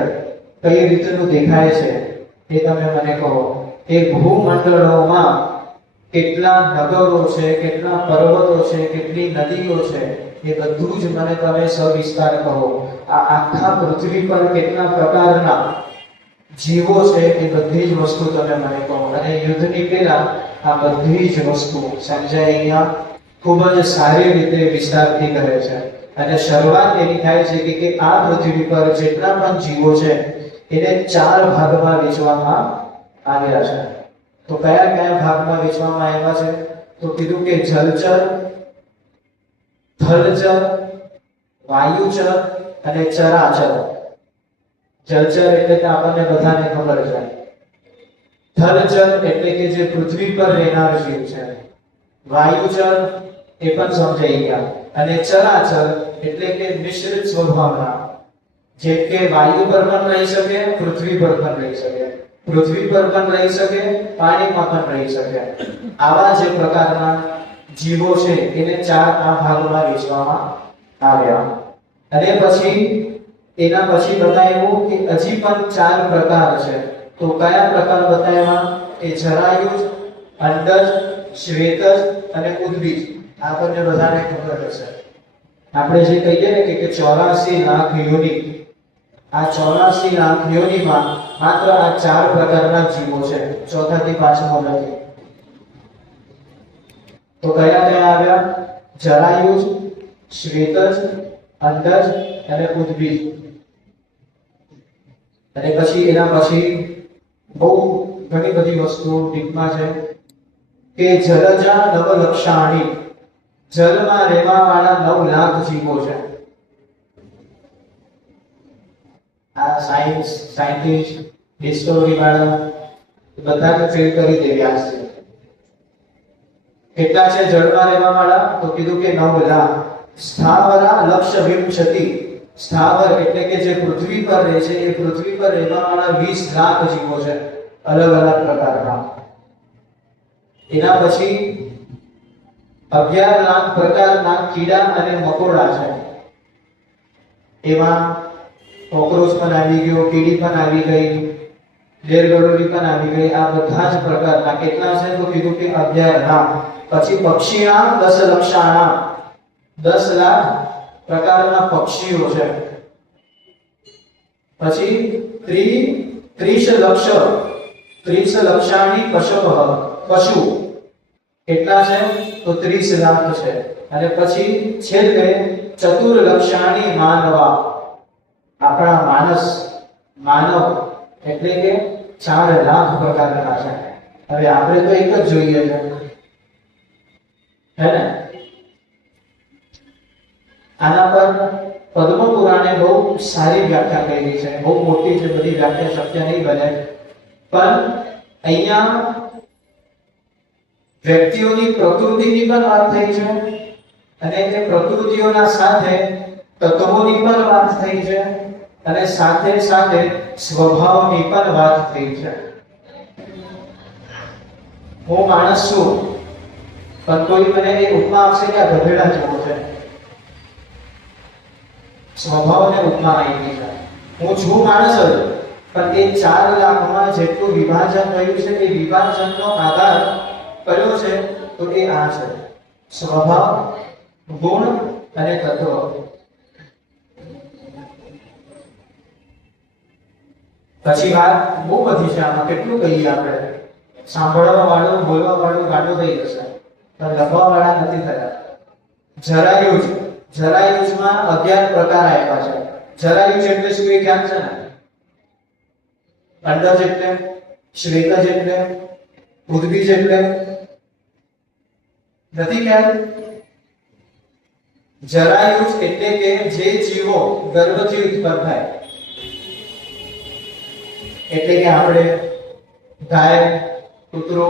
કઈ રીતનું દેખાય છે એ તમે મને કહો. એ ભૂમંડળોમાં કેટલા નગરો છે, કેટલા પર્વતો છે, કેટલી નદીઓ છે, એ બધું જ મને તમે સવિસ્તાર કહો. આ આખા પૃથ્વી પર કેટલા પ્રકારના જીવો છે એ બધી જ વસ્તુ તમે મને કહો. અને યુદ્ધની પહેલા આ બધી જ વસ્તુ સંજય અહીંયા ખૂબ જ સારી રીતે વિસ્તારથી કરે છે. અને શરૂઆત એની થાય છે કે આ પૃથ્વી પર જેટલા પણ જીવો છે એને 4 ભાગમાં વહેંચવામાં આવ્યા છે. તો કયા કયા ભાગમાં વહેંચવામાં આવ્યા છે? તો કીધું કે જલચર, થલચર, વાયુચર અને ચરાચર. જલચર એટલે કે આપણને બધાને ખબર છે. થલચર એટલે કે જે પૃથ્વી પર રહેનાર જીવ છે. વાયુચર એ પણ સમજાઈ ગયા. અને ચરાચર એટલે કે મિશ્રિત સ્વભાવના, જેમ કે વાયુ પર પણ રહી શકે, પૃથ્વી પર પણ રહી શકે, પૃથ્વી પર પણ રહી શકે, પાણીમાં પણ રહી શકે. આવા જે પ્રકારના જીવો છે એને 4 આ ભાગમાં વહેંચવામાં આવ્યા. અને પછી એના પછી બતાવ્યું કે હજી પણ 4 પ્રકાર છે. તો કયા પ્રકાર બતાવ્યા? એ જરાયુજ, અંડજ, શ્વેતજ અને ઉદ્ભીજ. આપણને બધાને ખબર હશે. આપણે જે કહીએ ને કે 84 લાખ યોનિ, આ 84 લાખ યોનિમાં માત્ર આ 4 પ્રકારના જીવો છે, ચોથાથી પાંચમો નથી. તો કયા કયા આવ્યા? જરાયુજ, શ્વેતજ, અંડજ અને ઉદ્ભીજ. અને પછી એના પછી બહુ ઘણી બધી વસ્તુઓ ડીપમાં છે કે જલજા નવલક્ષાણી, જલમાં રહેવા વાળા 9 લાખ જીવો છે. આ સાયન્ટિસ્ટ, ડિસ્કવરી વાળા બધાને ફેલ કરી દેવ્યા છે. કેટલા છે જળમાં રહેવા વાળા? તો કીધું કે 9 લાખ. સ્થાવરા લક્ષ વિંશતિ, સ્થાવર એટલે કે જે પૃથ્વી પર રહે છે એ પૃથ્વી પર રહેવા વાળા 20 લાખ જીવો છે, અલગ અલગ પ્રકારના. એના પછી 11 લાખ પ્રકારના કીડા અને મકોડા છે. એમાં કોકરોચ પણ આવી ગયો, કીડી પણ આવી ગઈ, લેરગડોળી પણ આવી ગઈ. આ બધા જ પ્રકારના કેટલા છે? તો કીધું કે 11 લાખ. પછી પક્ષીના 10 લક્ષાણા, 10 લાખ પ્રકારના પક્ષીઓ છે. પછી 30 લક્ષાણી પશુ. કેટલા છે? તો 30 લાખ છે. અને પછી છેલ્લે ચતુર્લક્ષાણી માનવા, આપણા માનવ એટલે કે 4 લાખ પ્રકારના છે. હવે આપણે તો એક જ જોઈએ છે, હે ને? આના પર પદ્મ પુરાણે બહુ સારી વ્યાખ્યા કરી છે. બહુ મોટી છે, બધી વ્યાખ્યા શક્ય નહીં બને, પણ અહીંયા વ્યક્તિઓની પ્રકૃતિની પણ વાત થઈ છે અને તે પ્રકૃતિઓના સાથે તત્વોની પણ વાત થઈ છે અને સાથે સાથે સ્વભાવની પણ વાત થઈ છે. હું માણસ છું, પણ કોઈ મને એ ઉપમા આપશે કે આ ગધેડા જેવો છે, સ્વભાવને ઉપમા આપી છે. હું છું માણસ જ, પણ એ 4 લાખમાં જેટલું વિભાજન થયું છે એ વિભાજનનો આધાર કયો છે? તો એ આ છે, સ્વભાવ, ગુણ અને તત્વ. પછી વાત બહુ બધી છે આમાં, કેટલું કહીએ આપણે. સાંભળવા વાળું, બોલવા વાળું ગાંડો થઈ જશે, પણ લખવા વાળા નથી થયા. જરાયુજ, જરાયુજમાં 11 પ્રકાર આપ્યા છે. જરાયુજ એટલે શું એ ખ્યાલ છે ને? અંડજ એટલે, શ્વેતજ એટલે, ઉદ્ભીજ એટલે નથી ખ્યાલ? જરાયુજ એટલે કે જે જીવો ગર્ભથી ઉત્પન્ન થાય, એટલે કે આપણે ગાય, કૂતરો,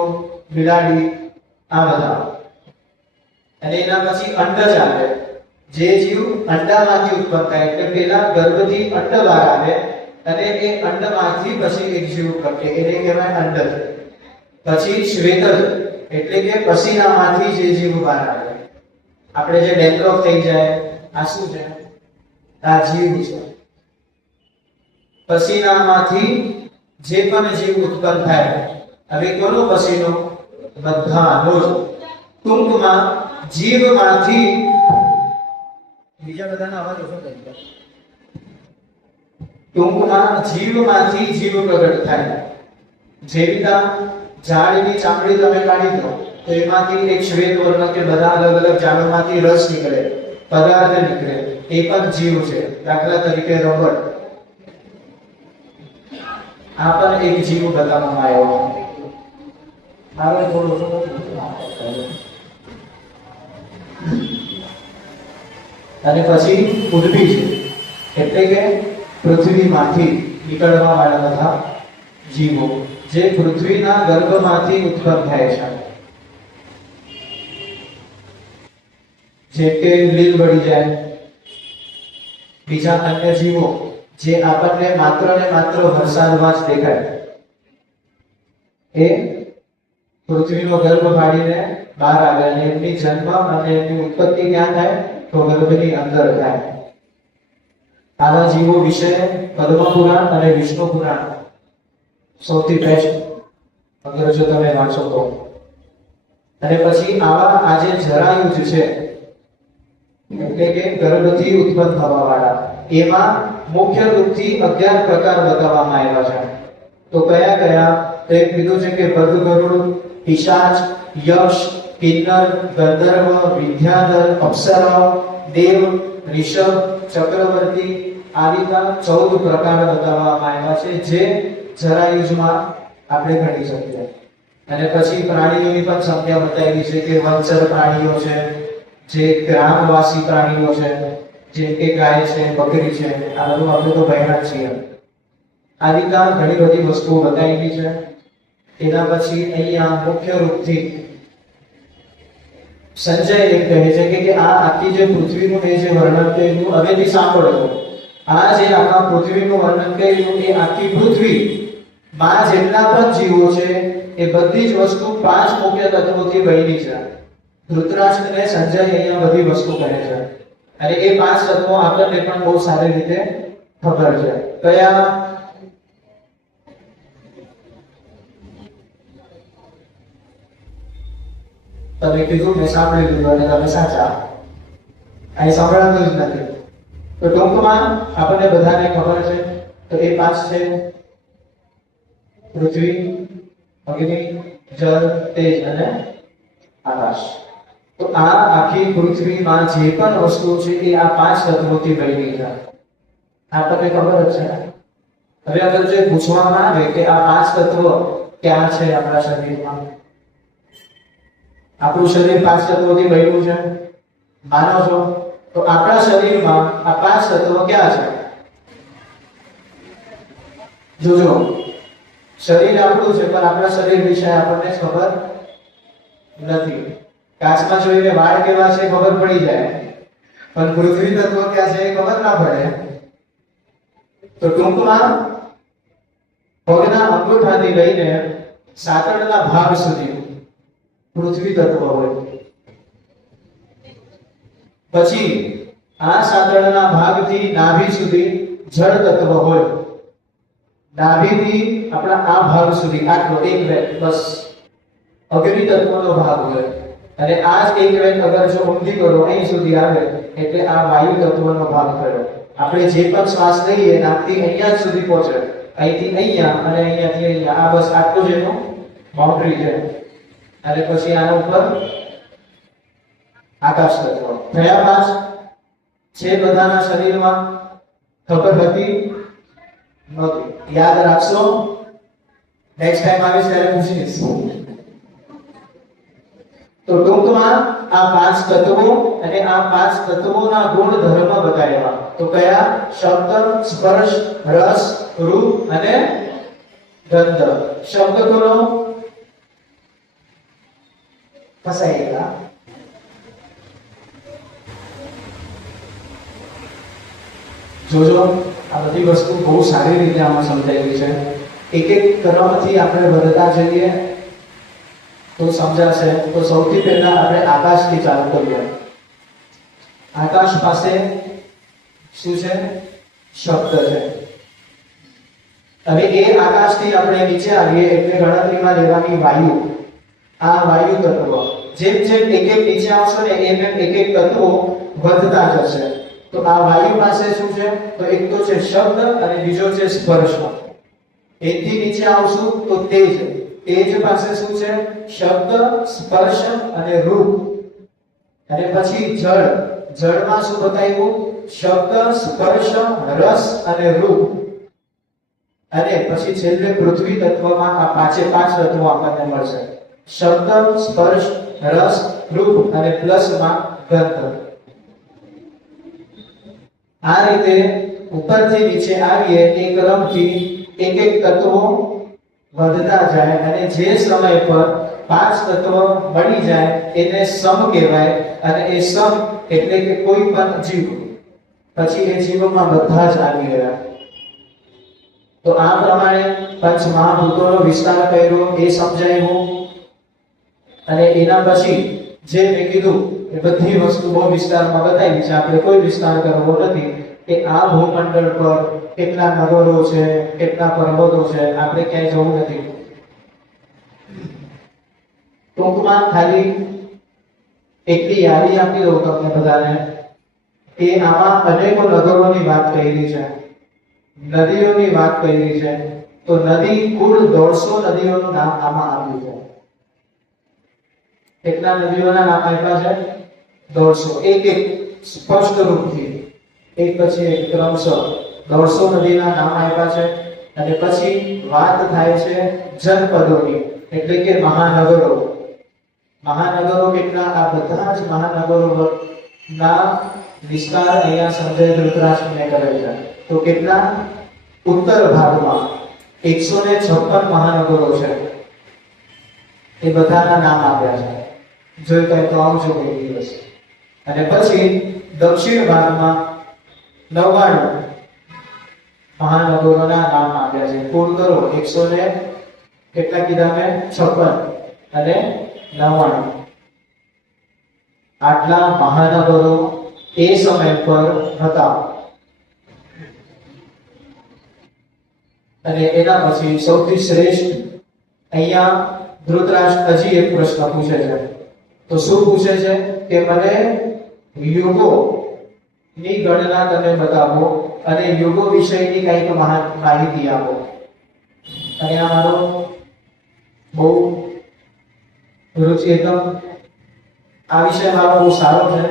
બિલાડી આ બધા. અને એના પછી અંડજ આવે, જે જીવ અંડામાંથી ઉત્પન્ન થાય, એટલે પેલા ગર્ભથી અંડ બહાર આવે અને એ અંડમાંથી પછી એક જીવ પ્રગટે, એને કહેવાય અંડજ. પછી શ્વેતજ એટલે કે પસીનામાંથી જે જીવ બહાર આવે. આપણે જે ડેન્ડ્રફ થઈ જાય, આ શું છે? આ જીવ છે. પસીનામાંથી જે પણ જીવ ઉત્પન્ન થાય, હવે કોનો પસીનો? બધાનો જ. ટૂંકમાં જીવમાંથી, બીજા બધાના અવાજ ઓછો થઈ જાય. ટૂંકમાં જીવમાંથી જીવ પ્રગટ થાય. જેવી રીતે ઝાડની ચામડી તમે કાઢી દો તો એમાંથી એક શ્વેત વર્ણ કે બધા અલગ અલગ ઝાડોમાંથી રસ નીકળે, પદાર્થ નીકળે, એ પણ જીવ છે. દાખલા તરીકે રબર, આ પણ એક જીવ બતાવવામાં આવ્યો. હવે થોડું અને પછી ઉદ્ભીજ એટલે કે પૃથ્વીમાંથી નીકળવા વાળા બધા જીવો, જે પૃથ્વીના ગર્ભમાંથી ઉત્પન્ન થાય છે. જેમ કે લીલ બળી જાય, બીજા અન્ય જીવો જે આપણને માત્ર ને માત્ર વરસાદમાં જ દેખાય, એ પૃથ્વીનો ગર્ભ ફાડીને બહાર આવે અને એમની જન્મ અને એમની ઉત્પત્તિ ક્યાં થાય? તો ગર્ભની અંદર થાય. આવા જીવો વિશે પદ્મ પુરાણ અને વિષ્ણુ પુરાણ સૌથી બેસ્ટ અગર જો તમે વાંચો તો. અને પછી આવા આજે જરાયુજ છે, એટલે કે ગર્ભથી ઉત્પન્ન થવા વાળા, એમાં મુખ્ય રૂપથી 11 પ્રકાર બતાવવામાં આવ્યા છે. તો કયા કયા? તો એક કીધું છે કે બદ્ધ ગરુડ, પિશાચ, યક્ષ, કિન્નર, ગંધર્વ, વિદ્યાધર, અપ્સરા, દેવ, ઋષભ, ચક્રવર્તી, આવી 14 પ્રકાર બતાવવામાં આવ્યા છે, જે જરાયુજમાં આપણે ગણી શકીએ. અને પછી પ્રાણીઓની પણ સંખ્યા બતાવી છે કે વંચર પ્રાણીઓ છે, જે ગ્રામવાસી પ્રાણીઓ છે, જેમ કે ગાય છે, બકરી છે, આ બધું આપણે તો ભણ્યા છીએ. આ રીતે ઘણી બધી વસ્તુઓ બતાવેલી છે. એના પછી અહીંયા મુખ્ય રૂપથી સંજય એમ કહે છે કે આ આખી જે પૃથ્વીનું જે વર્ણન કર્યું, હવેથી સાંભળો, આ જે આખા પૃથ્વીનું વર્ણન કર્યું એ આખી પૃથ્વી માં જેટલા પણ જીવો છે એ બધી જ વસ્તુ 5 મુખ્ય તત્વોથી બનેલી છે. ધૃતરાષ્ટ્રને સંજય અહીંયા બધી વસ્તુ કહે છે અને એ 5 તત્વો આપણને પણ બહુ સારી રીતે ખબર છે. કયા? તમે કીધું મેં સાંભળી લીધું અને તમે સાચા, અહીં સાંભળવાનું જ નથી. તો ટૂંકમાં આપણને બધાને ખબર છે. તો એ 5 છે: પૃથ્વી, અગ્નિ, જળ, તેજ અને આકાશ. તો આ આખી પૃથ્વીમાં જે પણ વસ્તુ છે એ આ 5 તત્વોથી બનેલી છે. આપણને ખબર જ છે. હવે અગર જો પૂછવામાં આવે કે આ 5 તત્વો ક્યાં છે આપણા શરીરમાં, આપણું શરીર 5 તત્વોથી બનેલું છે, માનો છો? તો આપણા શરીરમાં આ 5 તત્વો ક્યાં છે? જોજો, શરીર આપણું છે પણ આપણા શરીર વિશે આપણને ખબર નથી. કાચમાં જોઈને વાળ કેવા છે ખબર પડી જાય, પણ પૃથ્વી તત્વ ક્યાં છે એ ખબર ના પડે. તો ટૂંકમાં પગના અંગૂઠાથી લઈને સાતડના ભાગ સુધી પૃથ્વી તત્વ હોય. પછી આ સાતડના ભાગથી નાભી સુધી જળ તત્વ હોય. નાભીથી આપણા આ ભાગ સુધી આટલો એક વેત બસ અગ્નિ તત્વનો ભાગ હોય. અને આ જ એક વેત અગર જો ઊંધી કરો અહીં સુધી આવે એટલે આ વાયુ તત્વનો ભાગ થયો. આપણે જે પણ શ્વાસ લઈએ નાકથી અહીંયા સુધી પહોંચે અહીંથી અહીંયા અને અહીંયાથી અહીંયા, આ બસ આટલું જ એનું બાઉન્ડ્રી છે. અને પછી આના ઉપર આકાશ તત્વ થયા 5 છે બધાના શરીરમાં. ખબર હતી નહોતી? યાદ રાખશો, નેક્સ્ટ ટાઈમ આવીશ ત્યારે પૂછીશ. તો ટૂંકમાં આ 5 તત્વો અને આ 5 તત્વોના ગુણધર્મ બતાવ્યા. તો કયા? શબ્દ, સ્પર્શ, રસ, રૂપ અને ગંધ. શબ્દ બોલો. ફસાઈ ગયા. જોજો, આ બધી વસ્તુ બહુ સારી રીતે આમાં સમજાયેલી છે. એક એક ક્રમથી આપણે વધતા જઈએ તો સમજાશે. તો સૌથી પહેલા આપણે આકાશથી ચાલુ કરીએ. આકાશ પાસે શું છે? શબ્દ છે. હવે એ આકાશથી આપણે નીચે આવીએ એટલે ગણતરીમાં લેવાની વાયુ. આ વાયુ તત્વ જેમ જેમ એક એક નીચે આવશે ને એમ એમ એક એક તત્વો વધતા જશે. તો આ વાયુ પાસે શું છે? તો એક તો છે શબ્દ અને બીજો છે સ્પર્શ. એકથી નીચે આવશું તો તેજ. તેજ પાસે શું છે? શબ્દ, સ્પર્શ અને રૂપ. અને પછી જળ. જળમાં શું બતાવ્યું? શબ્દ, સ્પર્શ, રસ અને રૂપ. અને પછી છેલ્લે પૃથ્વી તત્વમાં આ પાંચે 5 તત્વો આપણને મળશે. શબ્દ, સ્પર્શ, રસ, રૂપ અને પ્લસમાં ગંધ. આ રીતે ઉપરથી નીચે આવીએ એ ક્રમથી એક એક તત્વો વધતા જાય અને જે સમય પર 5 તત્વ મળી જાય એને સમ કહેવાય. અને એ સમ એટલે કે કોઈ પણ જીવ, પછી એ જીવમાં બધા જ આવી ગયા. તો આ પ્રમાણે પંચ મહાભૂતોનો વિસ્તાર કર્યો એ સમજાયું. અને એના પછી જે મેં કીધું એ બધી વસ્તુ બહુ વિસ્તારમાં બતાવી છે. આપણે કોઈ વિસ્તાર કરવો નથી કે આ ભૂમંડળ પર કેટલા નગરો છે, કેટલા પર્વતો છે, આપણે ક્યાંય જવું નથી. ટૂંકમાં ખાલી એટલી યાદી આપી દઉં તમને બધાને કે આમાં અનેકો નગરોની વાત કરેલી છે, નદીઓની વાત કરેલી છે. તો નદી કુલ 150 નદીઓનું નામ આમાં આવ્યું છે. કેટલા નદીઓના નામ આપ્યા છે? 150. એક એક સ્પષ્ટ રૂપથી એક પછી એક ક્રમશઃ 150 નદીના નામ આપ્યા છે. અને પછી વાત થાય છે જનપદોની, એટલે કે મહાનગરો. મહાનગરો કેટલા? આ બધા જ મહાનગરો ના વિસ્તાર અહીંયા સંજય ધૃતરાષ્ટ્રને કરે છે. તો કેટલા? ઉત્તર ભાગમાં 156 મહાનગરો છે. એ બધાના નામ આપ્યા છે. જોઈ કઈ તો આવજો કોઈ દિવસ. અને પછી દક્ષિણ ભાગમાં 99 મહાનગરોના નામ આપ્યા છે. કુલ કરો 100 ને કેટલા કીધા મેં? 56 અને 99. આટલા મહાનગરો એ સમય પર હતા. અને એના પછી સૌથી શ્રેષ્ઠ અહીંયા ધૃતરાષ્ટ્ર હજી એક પ્રશ્ન પૂછે છે. તો શું પૂછે છે? કે મને યુગો ની ગણના તમે બતાવો અને યુગો વિષયની કંઈક માહિતી આપો. અહીંયા મારો બહુ રુચિ એકદમ આ વિષય મારો બહુ સારો છે.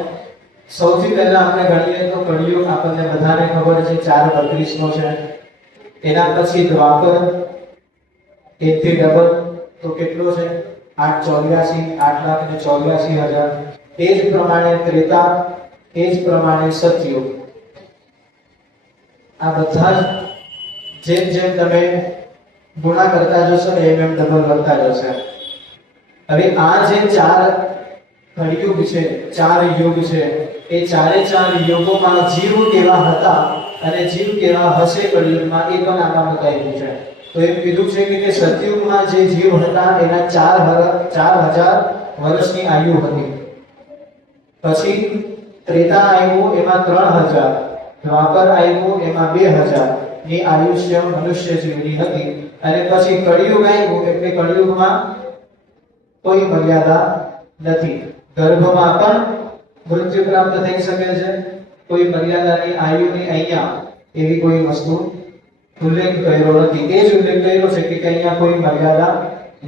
સૌથી પહેલા આપણે ગણીએ તો કળિયુગ આપણને બધાને ખબર છે 432 નો છે. એના પછી દ્વાપર 1 થી ડબલ તો કેટલો છે? 8,84,000. એ જ પ્રમાણે ત્રેતા, એ જ પ્રમાણે સતયુગ. આ બધા જેમ જેમ તમે ગુણા કરતા જશો ને એમ એમ ડબલ વધતા જશે. હવે આ જે 4 કળિયુગ છે, 4 યુગ છે, એ 4 યુગોમાં જીવ કેવા હતા અને જીવ કેવા હશે કળિયુગમાં એ પણ આમાં બતાવ્યું છે. તો એમ કીધું છે કે સતયુગમાં જે જીવ હતા એના 4,000 વર્ષની આયુ હતી. પછી ત્રેતા આવ્યું એમાં 3,000, દ્વાપર આવ્યું એમાં 2,000 ની આયુષ્ય મનુષ્ય જીવની હતી. અને પછી કળિયુગ આવ્યું એટલે કળિયુગમાં કોઈ મર્યાદા નથી. ગર્ભમાં પણ મૃત્યુ પ્રાપ્ત થઈ શકે છે. કોઈ મર્યાદાની આયુની અહીંયા એવી કોઈ વસ્તુ ઉલ્લેખ કર્યો નથી. એ જ ઉલ્લેખ કર્યો છે કે અહીંયા કોઈ મર્યાદા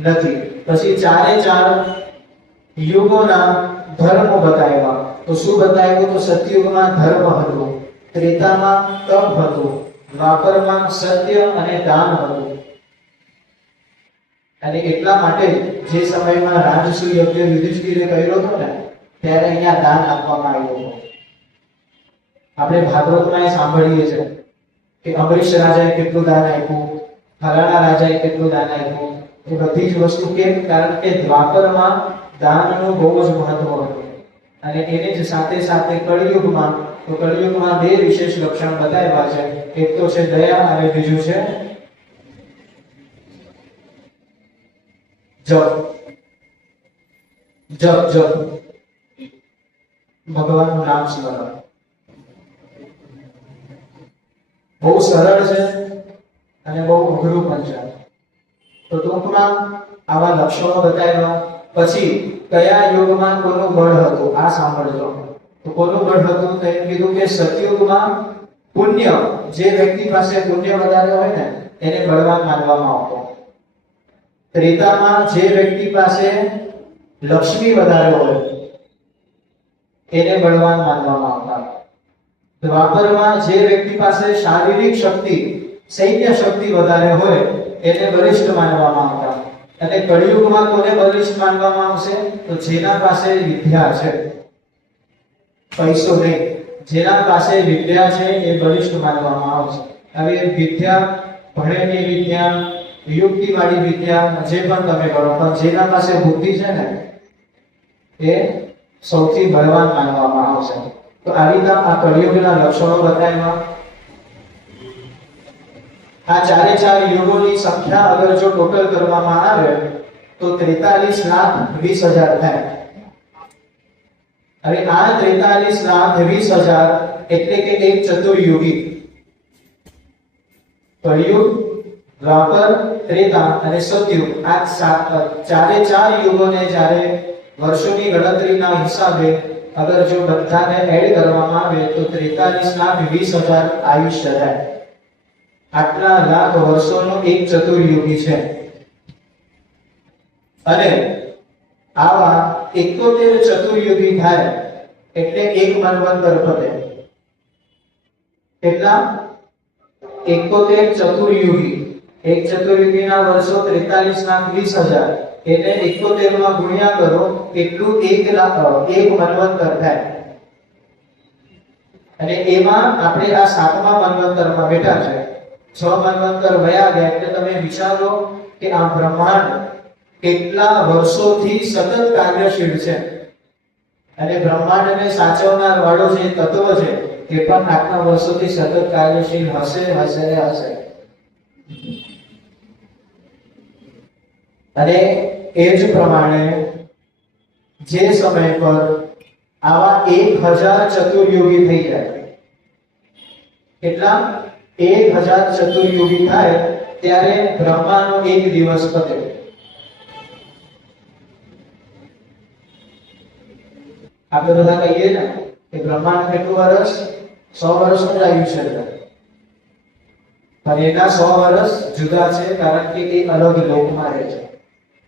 નથી. પછી ચારે ચાર યુગોના ધર્મો બતાવ્યા. તો શું બતાવ્યું? તો સતયુગમાં ધર્મ હતું, ત્રેતામાં તપ હતું, દ્વાપરમાં સત્ય અને દાન હતું. અને એટલા માટે જે સમયમાં રાજસુ યજ્ઞ યુધિષ્ઠિરે કર્યો હતો ને, ત્યારે અહીંયા દાન આપવામાં આવ્યું હતું. આપણે ભાગવતમાં એ સાંભળીએ છીએ કે અમરીશ રાજાએ કેટલું દાન આપ્યું, ફલાણા રાજાએ કેટલું દાન આપ્યું. એ બધી જ વસ્તુ કેમ? કારણ કે દ્વાપરમાં દાનનું બહુ જ મહત્વ હતું. અને એને જ સાથે સાથે કળિયુગમાં, તો કળિયુગમાં બે વિશેષ લક્ષણ બતાવ્યા છે. એક તો છે દયા અને બીજું છે જપ. ભગવાનનું નામ સ્મરણ. બહુ સરળ છે અને બહુ અઘરું પણ છે. તો ટૂંકમાં આવા લક્ષણો બતાવ્યા. પછી કયા યુગમાં કોનું બળ હતું આ સાંભળજો. તો કોનું બળ હતું? તો એમ કીધું કે સતયુગમાં પુણ્ય, જે વ્યક્તિ પાસે પુણ્ય વધારે હોય ને એને બળવાન માનવામાં આવતો. ત્રેતામાં જે વ્યક્તિ પાસે લક્ષ્મી વધારે હોય એને બળવાન માનવામાં આવતા. દ્વાપરમાં જે વ્યક્તિ પાસે શારીરિક શક્તિ, સૈન્ય શક્તિ વધારે હોય એને બલિષ્ઠ માનવામાં આવતા. અને કળિયુગમાં કોને બલિષ્ઠ માનવામાં આવશે? તો જેના પાસે વિદ્યા છે, પૈસો નહીં, જેના પાસે વિદ્યા છે એ બલિષ્ઠ માનવામાં આવશે. હવે વિદ્યા, ભણેલી વિદ્યા, યુક્તિવાળી વિદ્યા, જે પણ તમે કરો, પણ જેના પાસે બુદ્ધિ છે ને એ સૌથી બળવાન માનવામાં આવશે. તો આવી રીતે આ કળિયુગના લક્ષણો બતાવ્યા. આ ચારે ચાર યુગોની સંખ્યા અગર જો ટોટલ કરવામાં આવે તો 43,20,000 થાય. હવે આ 43,20,000 એટલે કે એક ચતુર્યુગી. કળિયુગ, દ્વાપર, ત્રેતા અને સતયુગ, આ ચારે ચાર યુગોને જ્યારે વર્ષોની ગણતરીના હિસાબે અગર જો બધાને એડ કરવામાં આવે તો 43,20,000 આયુષ્ય થાય. આટલા લાખ વર્ષોનો એક ચતુર્યુગી છે. અને આવા 71 ચતુર્યુગી થાય એટલે એક મન્વંતર પતે. કેટલા? 71 ચતુર્યુગી. એક ચતુર્યુગીના વર્ષો 43,20,000 એટલે 71 માં ગુણ્યા કરો એટલું એક મન્વંતર થાય. અને એમાં આપણે આ 7મા મન્વંતરમાં બેઠા છે. 6 મન્વંતર વયા ગયા એટલે તમે વિચારો કે આ બ્રહ્માંડ કેટલા વર્ષોથી સતત કાર્યશીલ છે. અને બ્રહ્માંડને સાચવનાર વાળો જે તત્વ છે એ પણ આટલા વર્ષોથી સતત કાર્યશીલ હશે. અને એ જ પ્રમાણે જે સમય પર આવા 1000 ચતુર્યુગી થઈ જાય, કેટલા? 1000 ચતુર્યુગી થાય ત્યારે બ્રહ્માનો એક દિવસ પતે. આપણે બધા કહીએ ને કે બ્રહ્માંડ કેટલું વર્ષ? 100 વર્ષનું જ આયુષ્ય છે. પણ એના 100 વર્ષ જુદા છે, કારણ કે એ અલગ લોકમાં રહે છે.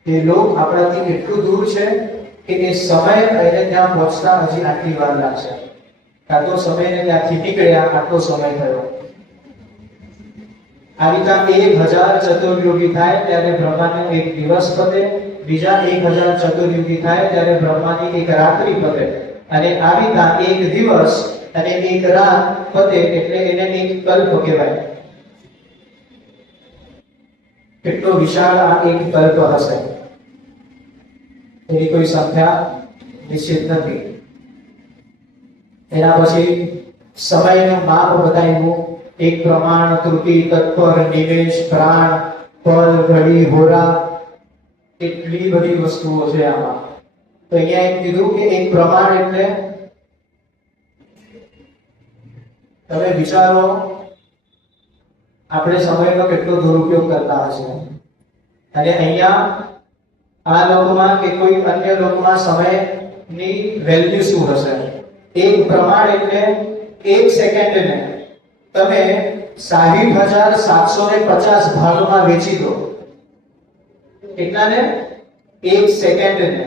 એ લોક આપણાથી એટલું દૂર છે કે એ સમય એને ત્યાં પહોંચતા હજી આટલી વાર લાગશે. કાં તો સમયને ત્યાંથી નીકળ્યા આટલો સમય થયો. આ રીતે 1000 ચતુર્યુગી થાય ત્યારે બ્રહ્માનો એક દિવસ પતે. બીજા 1000 ચતુર્યુગી થાય ત્યારે બ્રહ્માની એક રાત્રિ પતે. અને આ રીતે એક દિવસ અને એક રાત પતે એટલે એને એક કલ્પ કહેવાય. કેટલો વિશાળ આ એક કલ્પ હશે એની કોઈ સંખ્યા નિશ્ચિત નથી. એના પછી સમયનું માપ બતાવ્યું. એક પ્રમાણ, ત્રુટિ, તત્પર, નિમેષ, પ્રાણ, પલ, ઘડી, હોરા, કેટલી બધી વસ્તુઓ છે આમાં. તો અહીંયા એમ કીધું કે એક પ્રમાણ એટલે તમે વિચારો આપણે સમયનો કેટલો દુરુપયોગ કરતા હશે. અને અહીંયા આ લોકમાં કે કોઈ અન્ય લોકમાં સમયની વેલ્યુ શું હશે? એક પ્રમાણ એટલે 1 સેકન્ડને તમે 60,750 ભાગમાં વેચી દો. કેટલાને? 1 સેકન્ડને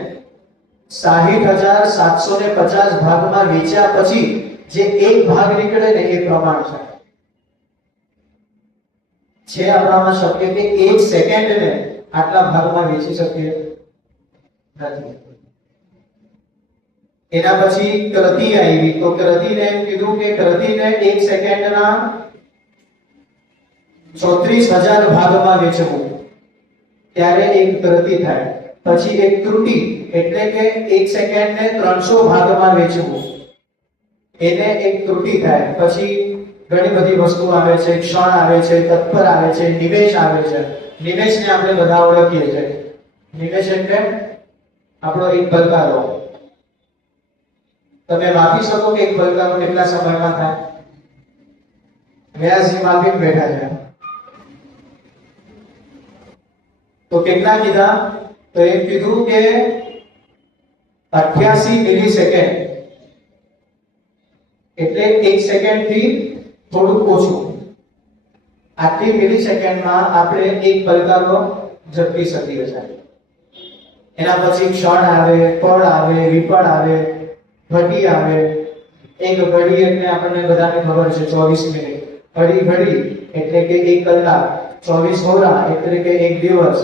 60,750 ભાગમાં વેચ્યા પછી જે એક ભાગ નીકળે ને એ પ્રમાણ છે આપણામાં શક્ય કે 1 સેકન્ડને આટલા ભાગમાં વેચી શકીએ નથી. એના પછી કૃતિ આવી તો કૃતિને એમ કીધું કે કૃતિને 1 સેકન્ડના 34,000 ભાગમાં વેચવું ત્યારે એક કૃતિ થાય. પછી એક ત્રુટિ એટલે કે 1 સેકન્ડને 300 ભાગમાં વેચવું એને એક ત્રુટિ થાય. પછી ઘણી બધી વસ્તુ આવે છે, ક્ષણ આવે છે, તત્પર આવે છે, નિમેષ આવે છે. નિમેષને આપણે બધા ઓળખીએ છીએ. નિમેષ એટલે આપણો એક પલકારો. તમે માપી શકો કે એક પલકારો કેટલા સમયમાં થાય? વ્યાસજી માપી બેઠા છે તો કેટલા કીધા? તો એમ કીધું કે 88 મિલીસેકન્ડ એટલે 1 સેકન્ડ થી થોડું ઓછું. આટલી મિલીસેકન્ડમાં આપણે એક પલકારો ઝડપી શકીએ છીએ. એના પછી ક્ષણ આવે, પળ આવે, વિપળ આવે, ઘડી આવે. એક ઘડી એટલે આપણને બધાને ખબર છે 24 મિનિટ. ઘડી એટલે કે 1 કલાક, 24 હોરા એટલે કે 1 દિવસ.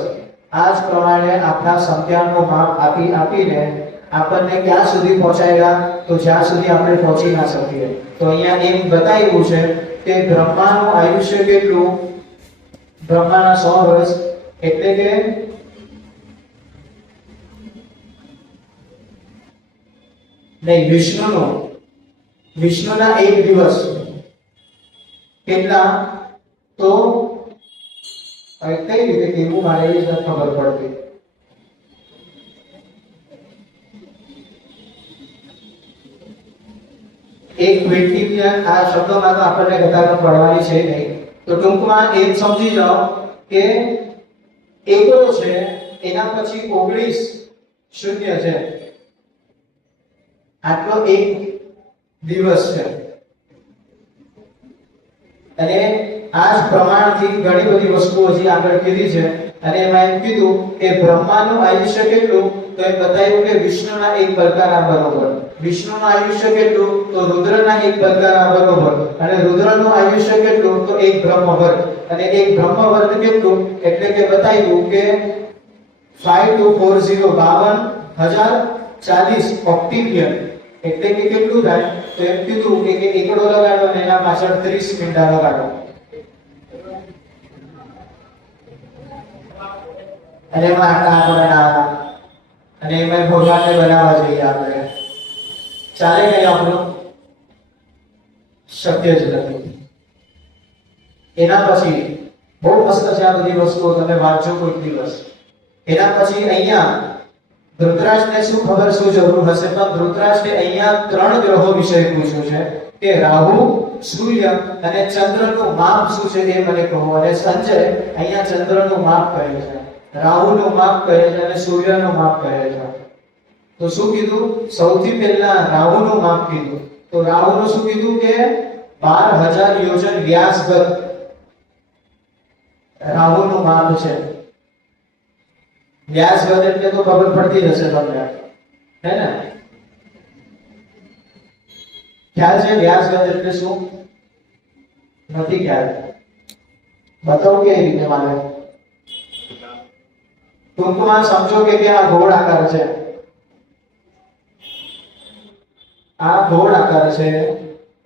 આ જ પ્રમાણે આપણા સંખ્યાનું માપ આપીને આપણને ક્યાં સુધી પહોંચાડ્યા? તો જ્યાં સુધી આપણે પહોંચી ના શકીએ. તો અહીંયા એમ બતાવ્યું છે કે બ્રહ્માનું આયુષ્ય કેટલું? બ્રહ્માના 100 વર્ષ એટલે કે નહીં, વિષ્ણુના 1 દિવસ કેટલા? તો કઈ રીતે કેવું મારે એ જ ખબર પડતી. એક ક્વિન્ટિલિયન આ શબ્દોમાં તો આપણને કદાચ પડવાની છે નહીં. તો ટૂંકમાં એ સમજી જાઓ કે એકડો છે એના પછી 19 શૂન્ય છે. આટલો એક દિવસ છે. અને આ જ પ્રમાણથી ઘણી બધી વસ્તુઓ હજી આગળ કીધી છે. અને એમાં એમ કીધું કે બ્રહ્માનું આયુષ્ય કેટલું? તો એ બતાવ્યું કે વિષ્ણુના 1 પલકારા બરોબર. વિષ્ણુનું આયુષ્ય કેટલું? તો રુદ્રના 1 પલકારા બરોબર. અને રુદ્રનું આયુષ્ય કેટલું? તો 1 બ્રહ્મવર્ગ. અને 1 બ્રહ્મવર્ગ કેટલું? એટલે કે બતાવ્યું કે 5240 52,040 ઓક્ટિલિયન એટલે કે કેટલું થાય? તો એમ કીધું કે એકડો લગાડો અને એના પાછળ 30 મીંડા લગાડો. અને એમાં આપણે અને એમાં ભગવાનને બનાવવા જોઈએ આપણે. ચાલે નહીં આપણું? શક્ય જ નથી. એના પછી બહુ મસ્ત છે આ બધી વસ્તુઓ, તમે વાંચો કોઈક દિવસ. એના પછી અહીંયા ધૃતરાષ્ટ્રને શું ખબર શું જરૂર હશે? પણ ધૃતરાષ્ટ્રે અહીંયા 3 ગ્રહો વિશે પૂછ્યું છે કે રાહુ, સૂર્ય અને ચંદ્રનું માપ શું છે એ મને કહો. અને સંજય અહીંયા ચંદ્રનું માપ કહે છે, રાહુનું માપ કહે છે અને સૂર્યનું માપ કહે છે. તો શું કીધું? સૌથી પહેલા રાહુનું માપ કીધું. તો રાહુનું શું કીધું કે 12,000 યોજન વ્યાસગત રાહુનું માપ છે. વ્યાસગત એટલે તો ખબર પડતી હશે તમને, હે ને? ખ્યાલ છે વ્યાસગત એટલે શું? નથી ખ્યાલ? બતાવો કે રીતે મારે ટૂંકમાં સમજો કે આ ગોળ આકાર છે. આ ગોળ આકાર છે.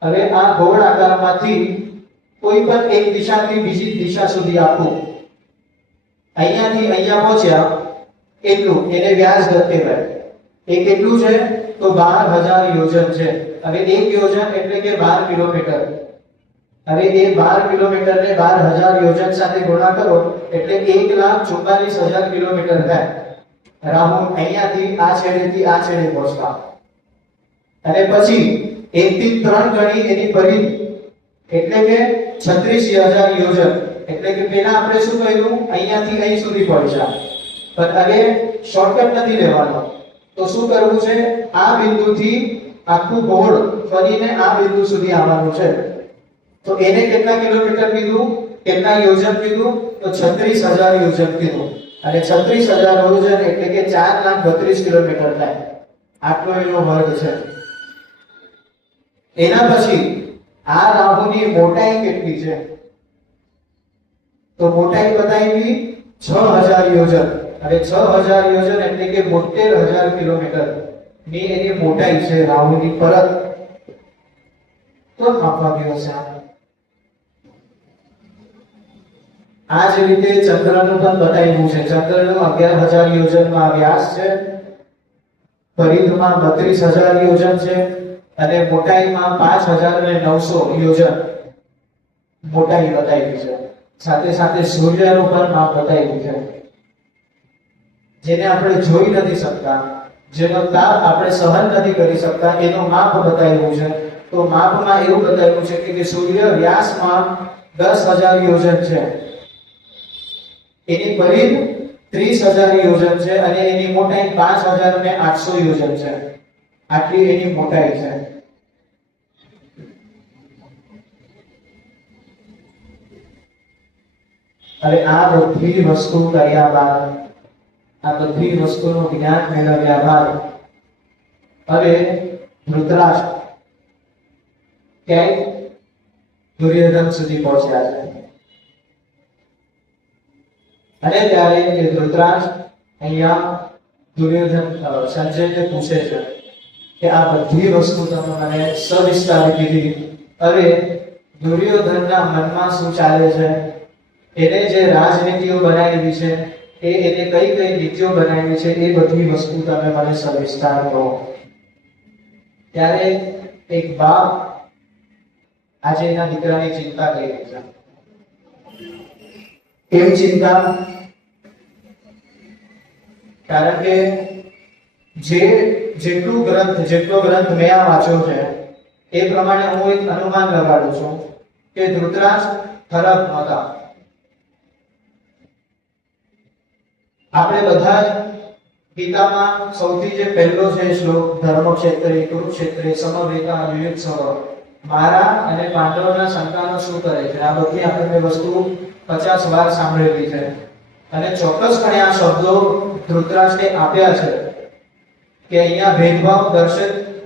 હવે આ ગોળ આકારમાંથી કોઈ પણ એક દિશાથી બીજી દિશા સુધી આપવું, અહીંયાથી અહીંયા પહોંચ્યા એટલું, એને વ્યાસગત કહેવાય. એ કેટલું છે? તો 12,000 યોજન છે. હવે 1 યોજન એટલે કે 12 કિલોમીટર. હવે એ 12 કિલોમીટરને 12,000 યોજન સાથે ગુણા કરો એટલે 1,44,000 કિલોમીટર થાય. રાહુ અહીંયાથી આ છેડેથી આ છેડે પહોંચતા. અને પછી 1 થી 3 ગણી એની પરિધિ એટલે કે 36,000 યોજન. એટલે કે પહેલા આપણે શું કહ્યું? અહીંયાથી અહીં સુધી પહોંચ્યા. પણ હવે શોર્ટકટ નથી લેવાનો. તો શું કરવું છે? આ બિંદુથી આખું ગોળ ફરીને આ બિંદુ સુધી આવવાનું છે. તો એને કેટલા કિલોમીટર કીધું, કેટલા યોજન કીધું? તો 36,000 યોજન કીધું. અને 36,000 યોજન એટલે કે 4,32,000 કિલોમીટર થાય. આટલો એનો વર્ગ છે. એના પછી આ રાહુની મોટાઈ કેટલી છે? તો મોટાઈ બતાવી 6,000 યોજન. અને 6,000 યોજન એટલે કે 72,000 કિલોમીટર ની એની મોટાઈ છે રાહુની પરત. તો માપવા ગયો છે. આ જ રીતે ચંદ્રનું પણ બતાવ્યું છે. ચંદ્રનું 11,000 યોજનમાં વ્યાસ છે, પરિઘમાં 32,000 યોજન છે અને મોટાઈમાં 5,900 યોજન મોટાઈ બતાવી છે. સાથે સાથે સૂર્યનું પણ માપ બતાવ્યું છે, જેને આપણે જોઈ નથી શકતા, જેનો તાપ આપણે સહન નથી કરી શકતા, એનું માપ બતાવ્યું છે. તો માપમાં એવું બતાવ્યું છે કે સૂર્ય વ્યાસમાં 10,000 યોજન છે, એની પરિઘ 30,000 યોજન છે અને એની મોટાઈ 5,800 યોજન છે. આટલી એની મોટાઈ છે. હવે આ બધી વસ્તુ કર્યા બાદ, આ બધી વસ્તુનું જ્ઞાન મેળવ્યા બાદ હવે ધૃતરાષ્ટ્ર ક્યાંય દુર્યોધન સુધી પહોંચ્યા છે. અને ત્યારે એ ધૃતરાષ્ટ્ર અહીંયા દુર્યોધન સંજયને પૂછે છે કે આ બધી વસ્તુ તમે મને સવિસ્તાર કીધી, હવે દુર્યોધનના મનમાં શું ચાલે છે, એને જે રાજનીતિઓ બનાવી છે, એને કઈ કઈ નીતિઓ બનાવી છે, એ બધી વસ્તુ તમે મને સવિસ્તાર કહો. ત્યારે એક બાપ આજે એના દીકરાની ચિંતા કરી રહી છે. કેમ ચિંતા? કારણ કે જેટલો ગ્રંથ મેં આ વાંચ્યો છે એ પ્રમાણે હું એક અનુમાન લગાડું છું કે ધૃતરાષ્ટ્ર ખરાબ નહોતા. આપણે બધા જ ગીતામાં સૌથી જે પહેલો છે શ્લોક, ધર્મક્ષેત્રે કુરુક્ષેત્રે સમવેતા યુયુત્સવ, મારા અને પાંડવોના સંતાનો શું કરે છે, આ બધી આપણે વસ્તુ 50 વાર સાંભળેલી છે. અને ચોક્કસપણે આ શબ્દો ધૃતરાષ્ટ્રે આપ્યા છે કે અહીંયા ભેદભાવ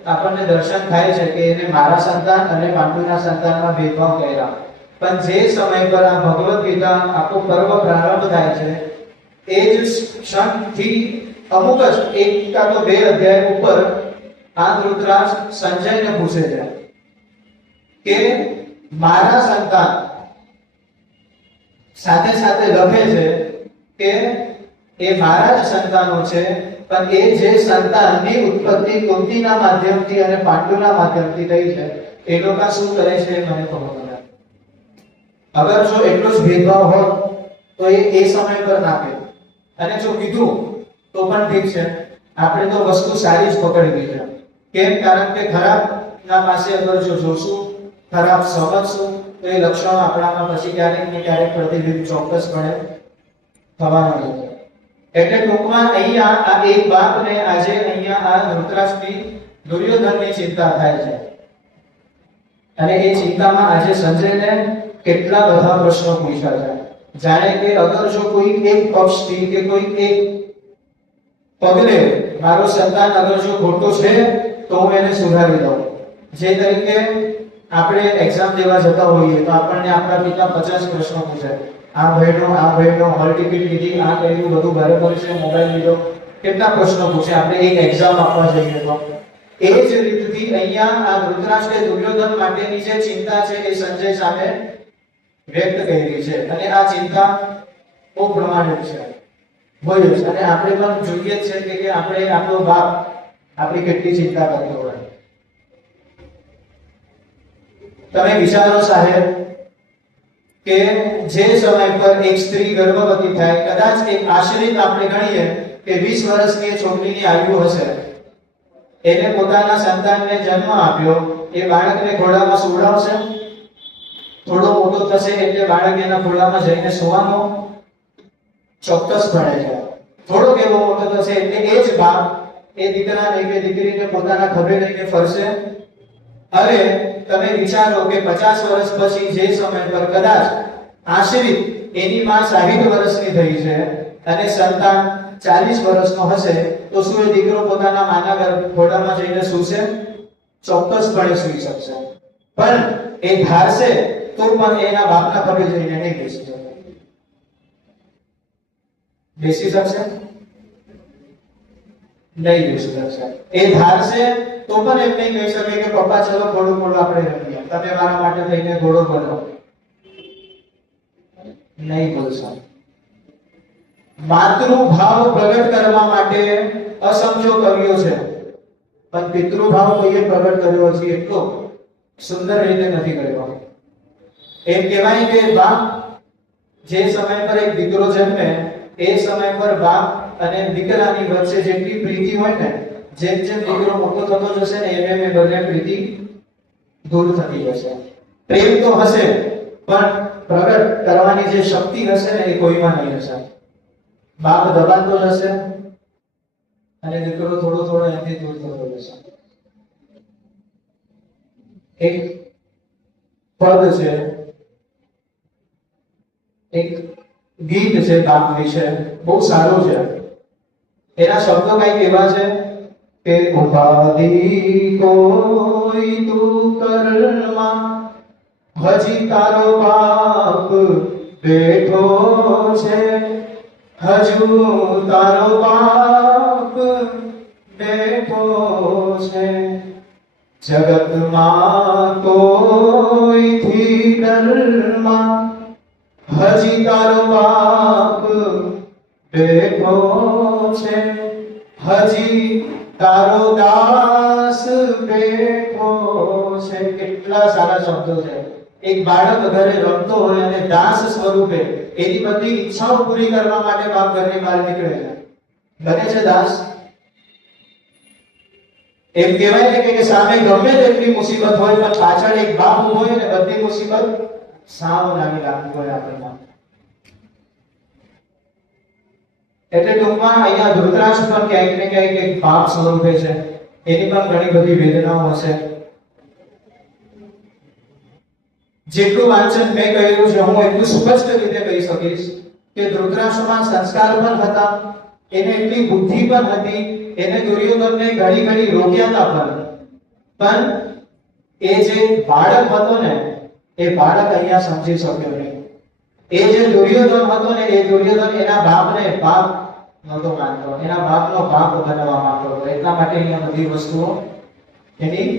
આપણને દર્શન થાય છે કે એને મારા સંતાન અને પાંડુના સંતાનમાં ભેદભાવ કર્યા. પણ જે સમય પર આ ભગવદ ગીતા આખો પર્વ પ્રારંભ થાય છે એ જ ક્ષણથી અમુક જ 1 કાં તો 2 અધ્યાય ઉપર આ ધૃતરાષ્ટ્ર સંજયને પૂછે છે કે મારા સંતાન, સાથે સાથે લખે છે કે એ મારા જ સંતાનો છે, પણ એ જે સંતાનની ઉત્પત્તિ કુંતીના માધ્યમથી અને પાંડુના માધ્યમથી થઈ છે, એ લોકો શું કરે છે મને ખબર નથી. અગર જો એટલો જ ભેદભાવ હોત તો એ સમય પર ના કહે, અને જો કીધું તો પણ ઠીક છે, આપણે તો વસ્તુ સારી જ પકડી છે. કેમ? કારણ કે ખરાબ ના પાસે અગર જો જોશું, ખરાબ સમજશું તો એ લક્ષણો આપણામાં પછી ક્યારેક ને ક્યારેક પ્રતિબિંબ ચોક્કસપણે થવાના છે. એટલે ટૂંકમાં અહીંયા આ એક બાપને આજે અહીંયા આ ધૃતરાષ્ટ્રની દુર્યોધનની ચિંતા થાય છે. અને એ ચિંતામાં આજે સંજયને કેટલા બધા પ્રશ્નો પૂછ્યા છે. જાણે કે અગર જો કોઈ એક પક્ષથી કે કોઈ એક પગલે મારો સંતાન અગર જો ખોટો છે તો હું એને સુધારી દઉં. જે તરીકે આપણે એક્ઝામ દેવા જતા હોઈએ તો આપણને આપણા પિતા 50 પ્રશ્નો પૂછે, આ ભાઈનો હોલ ટિકિટ લીધી, આ કર્યું, બધું બરાબર છે, મોબાઈલ લીધો, કેટલા પ્રશ્નો પૂછે આપણે એક એક્ઝામ આપવા જઈએ તો. એ જ રીતથી અહીંયા આ ધૃતરાષ્ટ્રે દુર્યોધન માટેની જે ચિંતા છે એ સંજય સામે વ્યક્ત કરી છે. અને આ ચિંતા બહુ પ્રમાણિક છે, હોય છે. અને આપણે પણ જોઈએ છે કે આપણે આપણો બાપ આપણી કેટલી ચિંતા કરતો હોય. તમે વિચારો સાહેબ કે જે સમય પર એક સ્ત્રી ગર્ભવતી થાય, કદાચ એક આશ્રિત આપણે ગણીએ કે 20 વર્ષની છોકરીની આયુ હશે, એને પોતાના સંતાનને જન્મ આપ્યો, એ બાળકને ખોળામાં સુવડાવશે, થોડો મોટો થશે એટલે બાળક એના ખોળામાં જઈને સુવાનો ચોક્કસપણે છે. થોડો એવો મોટો થશે એટલે એ જ બાપ એ દીકરાને કે દીકરીને પોતાના ખભે લઈને ફરશે, હવે તમે વિચારો કે 50 વર્ષ પછી જે સમય પર કદાચ આશ્રિત એની માં 60 વર્ષની થઈ છે અને સંતાન 40 વર્ષનો હશે, તો શું એ દીકરો પોતાના માના ખોળામાં જઈને સૂશે? ચોક્કસપણે સૂઈ શકશે, પણ એ ધારશે તો પણ એના બાપના પગે જઈને નહીં બેસી શકે. બેસી શકશે? નહીં બેસી શકશે. એ ધારશે તો પણ એમ નહીં કહી શકે કે પપ્પા ચલો ઘોડો આપણે રમીએ, તમે મારા માટે થઈને ઘોડો બનો. નહીં બોલશો. માતૃભાવ પ્રગટ કરવા માટે અસંખ્ય કવિઓ છે, પણ પિતૃભાવ કોઈએ પ્રગટ કર્યો છે એટલો સુંદર રીતે નથી કર્યો. એમ કહેવાય કે બાપ જે સમય પર એક દીકરો જન્મે એ સમય પર બાપ અને દીકરાની વચ્ચે જેટલી પ્રીતિ હોય ને, જેમ જેમ દીકરો મોટો થતો જશે ને એમ એમ બંને પ્રીતિ દૂર થતી જશે. પ્રેમ તો હશે પણ પ્રગટ કરવાની જે શક્તિ હશે ને એ કોઈમાં નહીં હશે. બાપ દબાતો જશે અને દીકરો થોડો થોડો એનાથી દૂર થતો જશે. એક પદ છે, એક ગીત છે બાપ વિશે, બહુ સારું છે. એના શબ્દો કઈક એવા છે કે ઉપાધિ કોઈ તું કરમાં હજી તારો બાપ બેઠો છે, હજુ તારો બાપ બેઠો છે, જગતમાં કોઈથી ડરમાં હજી તારો બાપ બેઠો છે, હજી તારો દાસ બેઠો છે. કેટલા સારા શબ્દો છે. એક બાળક ઘરે રમતો હોય અને દાસ સ્વરૂપે એની બધી ઈચ્છાઓ પૂરી કરવા માટે બાપ ઘરની બહાર નીકળે છે. બને છે દાસ? એમ કહેવાય છે કે સામે ગમે તેટલી મુસીબત હોય પણ પાછળ એક બાપ ઉભો હોય ને બધી મુસીબત સાવ નાની લાગતી હોય આપણને. એટલે ટૂંકમાં અહીંયા ધૃતરાષ્ટ્ર પણ ક્યાંક ને ક્યાંક એક બાપ સ્વરૂપે છે. એની પણ ઘણી બધી વેદનાઓ હશે. જેટલું વાંચન મેં કર્યું છે હું એટલું સ્પષ્ટ રીતે કહી શકીશ કે ધૃતરાષ્ટ્રમાં સંસ્કાર પણ હતા, એને એટલી બુદ્ધિ પણ હતી, એને દુર્યોધનને ઘડી ઘડી રોક્યા હતા, પણ એ જે બાળક હતો ને એ બાળક અહીંયા સમજી શક્યો નહીં. એ જે દુર્યોધન હતો ને એ દુર્યોધન એના બાપને બાપ નહોતો માનતો, એના બાપનો બાપ બનવા માંગતો હતો. એટલા માટે અહીંયા બધી વસ્તુઓ એની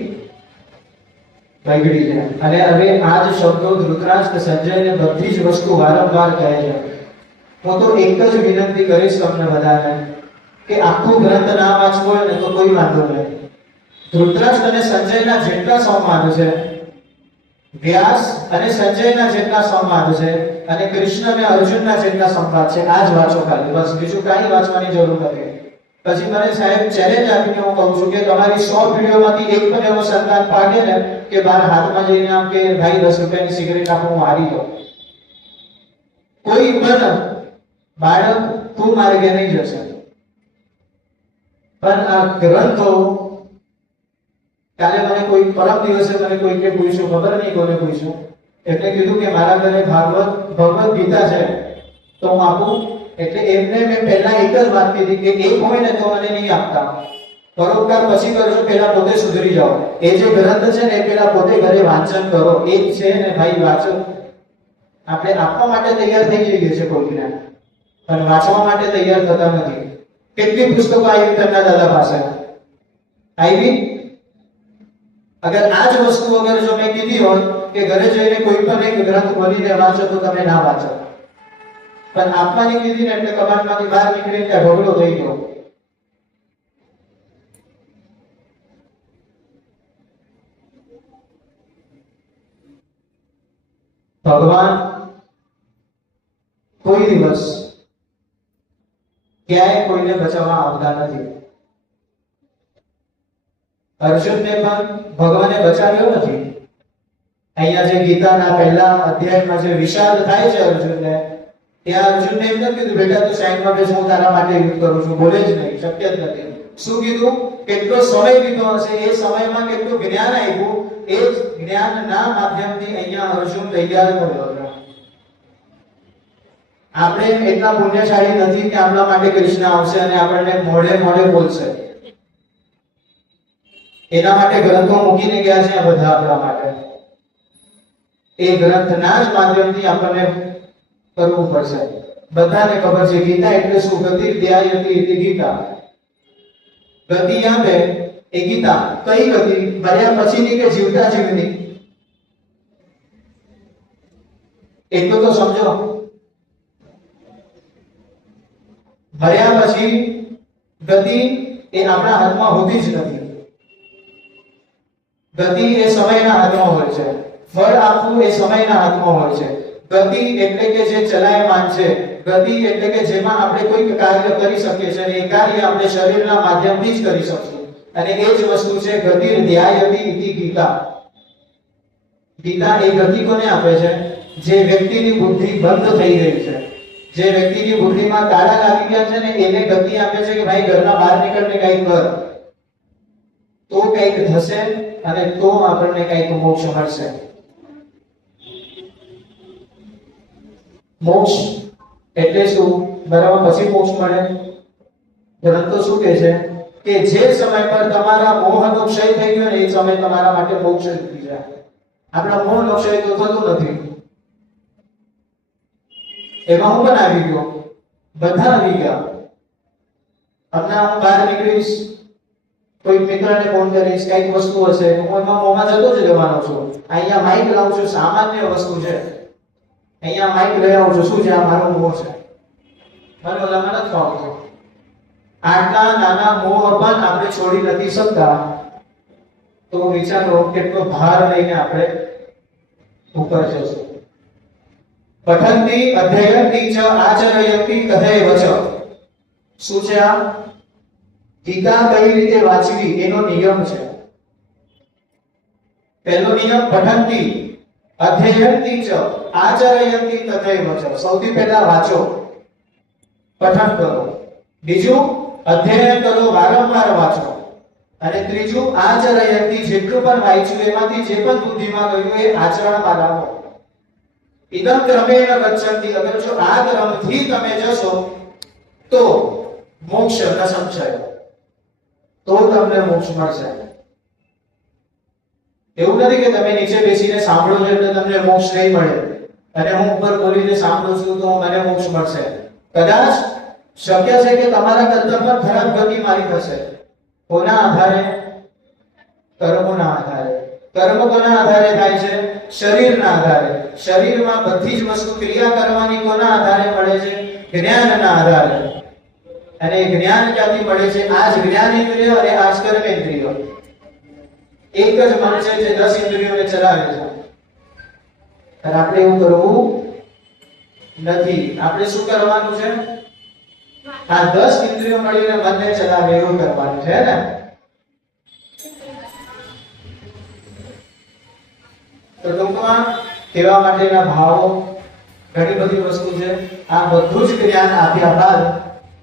બગડી છે. અને હવે આ જ શબ્દો ધૃતરાષ્ટ્ર સંજયને બધી જ વસ્તુ વારંવાર કહે છે. હું તો એક જ વિનંતી કરીશ તમને બધાને કે આખું ગ્રંથ ના વાંચવો હોય ને તો કોઈ વાંધો નહીં. ધૃતરાષ્ટ્ર અને સંજયના જેટલા સંવાદ છે, વ્યાસ અને સંજયના જેટલા સંવાદ છે, અને કૃષ્ણ અને અર્જુનના જેટલા સંવાદ છે, આ જ વાંચો ખાલી. બસ બીજું કાંઈ વાંચવાની જરૂર નથી. પછી મને સાહેબ ચેલેન્જ આપીને હું કહું છું કે તમારી 100 વિડીયોમાંથી એક પણ એવો સંતાન પાડે ને કે બાર હાથમાં જઈને આમ કે ભાઈ 10 રૂપિયાની સિગરેટ આપો હું હારી જાઉં, કોઈ પણ બાળક તું માર્ગે નહીં જશે. પણ આ ગ્રંથો કાલે મને કોઈ પરમ દિવસે મને કોઈને પૂછ્યું, ખબર નહીં કોને પૂછ્યું, એટલે કીધું કે મારા ઘરે ભગવદ ગીતા છે તો હું આપું. એટલે એમને મેં પહેલા એક જ વાત કીધી કે એક હોય ને તો મને નહીં આપતા, પરોપકાર પછી કરજો, પહેલા પોતે સુધરી જાઓ. એ જે ગ્રંથ છે ને એ પહેલા પોતે ઘરે વાંચન કરો. એક છે ને ભાઈ વાંચો. આપણે આપવા માટે તૈયાર થઈ જઈએ છીએ કોઈને, પણ વાંચવા માટે તૈયાર થતા નથી. કેટલી પુસ્તકો આવી તેમના દાદા પાસે આવી. અગર આ જ વસ્તુ અગર જો મેં કીધી હોત કે ઘરે જઈને કોઈ પણ એક ગ્રંથ ખોલીને વાંચો તો તમે ના વાંચો, પણ આપવાની કીધી ને એટલે કબાટમાંથી બહાર નીકળીને ત્યાં ઢગલો થઈ ગયો. ભગવાન કોઈ દિવસ ક્યાંય કોઈને બચાવવા આવતા નથી. અર્જુનને પણ ભગવાને બચાવ્યો નથી. અહીંયા જે ગીતાના પહેલા અધ્યાયમાં જે વિષાદ થાય છે અર્જુનને, ત્યાં અર્જુનને એમ નથી કીધું બેટા તું સાઈડમાં બેસ, હું તારા માટે યુદ્ધ કરું છું, બોલે જ નહીં, શક્ય જ નથી. શું કીધું? કેટલો સમય વીતો હશે, એ સમયમાં કેટલું જ્ઞાન આપ્યું એ જ જ્ઞાનના માધ્યમથી અહીંયા અર્જુન તૈયાર કર્યો હતો. આપણે એટલા પુણ્યશાળી નથી કે આપણા માટે કૃષ્ણ આવશે અને આપણને મોઢે મોઢે બોલશે. એના માટે ગ્રંથો મૂકીને ગયા છે આ બધા આપણા માટે. એ ગ્રંથના જ માધ્યમથી આપણને કરવું પડશે. બધાને ખબર છે ગીતા એટલે શું? ગતિ ધ્યાયતી ઇતિ ગીતા. ગતિ આપે એ ગીતા. કઈ ગતિ? મર્યા પછીની કે જીવતા જીવની? એટલું તો સમજો. મર્યા પછી ગતિ એ આપણા હાથમાં હોતી જ નથી. ગતિ એ સમયના હાથમાં હોય છે. ફળ આપવું એ સમયના હાથમાં હોય છે. ગતિ એટલે કે જે ચલાયમાન છે. ગતિ એટલે કે જેમાં આપણે કોઈ કાર્ય કરી શકીએ છીએ અને એ કાર્ય આપણે શરીરના માધ્યમથી જ કરી શકીશું. અને એ જ વસ્તુ છે ગતિ ધ્યાયતી ઇતિ ગીતા. ગીતા એ ગતિ કોને આપે છે? જે વ્યક્તિની બુદ્ધિ બંધ થઈ ગઈ છે, જે વ્યક્તિની બુદ્ધિમાં તાળા લાગી ગયા છે ને, એને ગતિ આપે છે કે ભાઈ ઘરના બહાર નીકળને કંઈક કર, તો કંઈક થશે અને તો આપણને કંઈક મોક્ષ મળશે. મોક્ષ એટલે શું? બરાબર, પછી મોક્ષ મળે. ગ્રંથો શું કહે છે કે જે સમય પર તમારા મોહનો ક્ષય થઈ ગયો ને એ સમય તમારા માટે મોક્ષ થઈ જાય. આપણા મોહનો ક્ષય તો થતું નથી. એમાં હું પણ આવી ગયો, બધા આવી ગયા. હમણાં હું બહાર નીકળીશ, કોઈ મિત્રને ફોન કરીશ, કઈક વસ્તુ હશે, હું એમાં મોમાં જતો જ રહેવાનો છું. અહીંયા માઇક લાવું છું, સામાન્ય વસ્તુ છે. અહીંયા માઇક લઈ આવું છું, શું છે? આ મારો મોહ છે, મને ઓલામાં નથી ફાવતું. આટલા નાના મોહ પણ આપણે છોડી નથી શકતા, તો વિચારો કેટલો ભાર લઈને આપણે ઉપર જશું. પઠંતી અધ્યયંતી ચ આચરયંતી તથૈવ ચ. શું છે આ? ગીતા કઈ રીતે વાંચવી એનો નિયમ છે. પહેલો નિયમ પઠંતી અધ્યયંતી ચ આચરયંતી તથૈવ ચ. સૌથી પહેલા વાંચો, પઠન કરો. બીજું અધ્યયન કરો, વારંવાર વાંચો. અને ત્રીજું આચરયંતી, જેટલું પણ વાંચ્યું એમાંથી જે પણ બુદ્ધિમાં ગયું એ આચરણમાં લાવો. ઇદં ક્રમેણ ગચ્છન્તિ. અગર જો આ ક્રમથી તમે જશો તો મોક્ષ ન સંશય, તો તમને મોક્ષ મળશે. એવું નથી કે તમે નીચે બેસીને સાંભળો છો એટલે તમને મોક્ષ નહીં મળે, અને હું ઉપર બોલીને સાંભળું છું તો મને મોક્ષ મળશે. કદાચ શક્ય છે કે તમારા કરતબમાં ખરાબ ગતિ મારી થશે. કોના આધારે? કર્મોના આધારે. કર્મ કોના આધારે થાય છે? શરીરના આધારે. શરીરમાં બધી જ વસ્તુ ક્રિયા કરવાની કોના આધારે મળે છે? જ્ઞાનના આધારે. અને જ્ઞાન ક્યાંથી મળે છે? આ જ જ્ઞાન ઇન્દ્રિય અને આ જ કર્મ ઇન્દ્રિય. એક જ મન છે જે 10 ઇન્દ્રિયોને ચલાવે છે. અને આપણે એવું કરવું નથી. આપણે શું કરવાનું છે? આ 10 ઇન્દ્રિયો મળીને મનને ચલાવે એવું કરવાનું છે ને. તો ટૂંકમાં કહેવા માટેના ભાવો ઘણી બધી વસ્તુ છે. આ બધું જ જ્ઞાન આપ્યા બાદ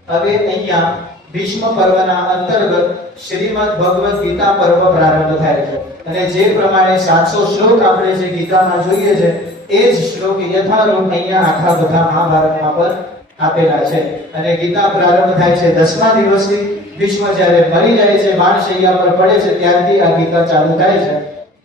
હવે અહીંયા ભીષ્મ પર્વના અંતર્ગત શ્રીમદ ભગવદ ગીતા પર્વ પ્રારંભ થાય છે. અને જે પ્રમાણે 700 શ્લોક આપણે જે ગીતામાં જોઈએ છે એ જ શ્લોક યથારૂપ અહીંયા આખા બધા મહાભારતમાં પર આપેલા છે. અને ગીતા પ્રારંભ થાય છે 10મા દિવસથી. ભીષ્મ જ્યારે મરી જાય છે, માણશૈયા પર પડે છે, ત્યારથી આ ગીતા ચાલુ થાય છે.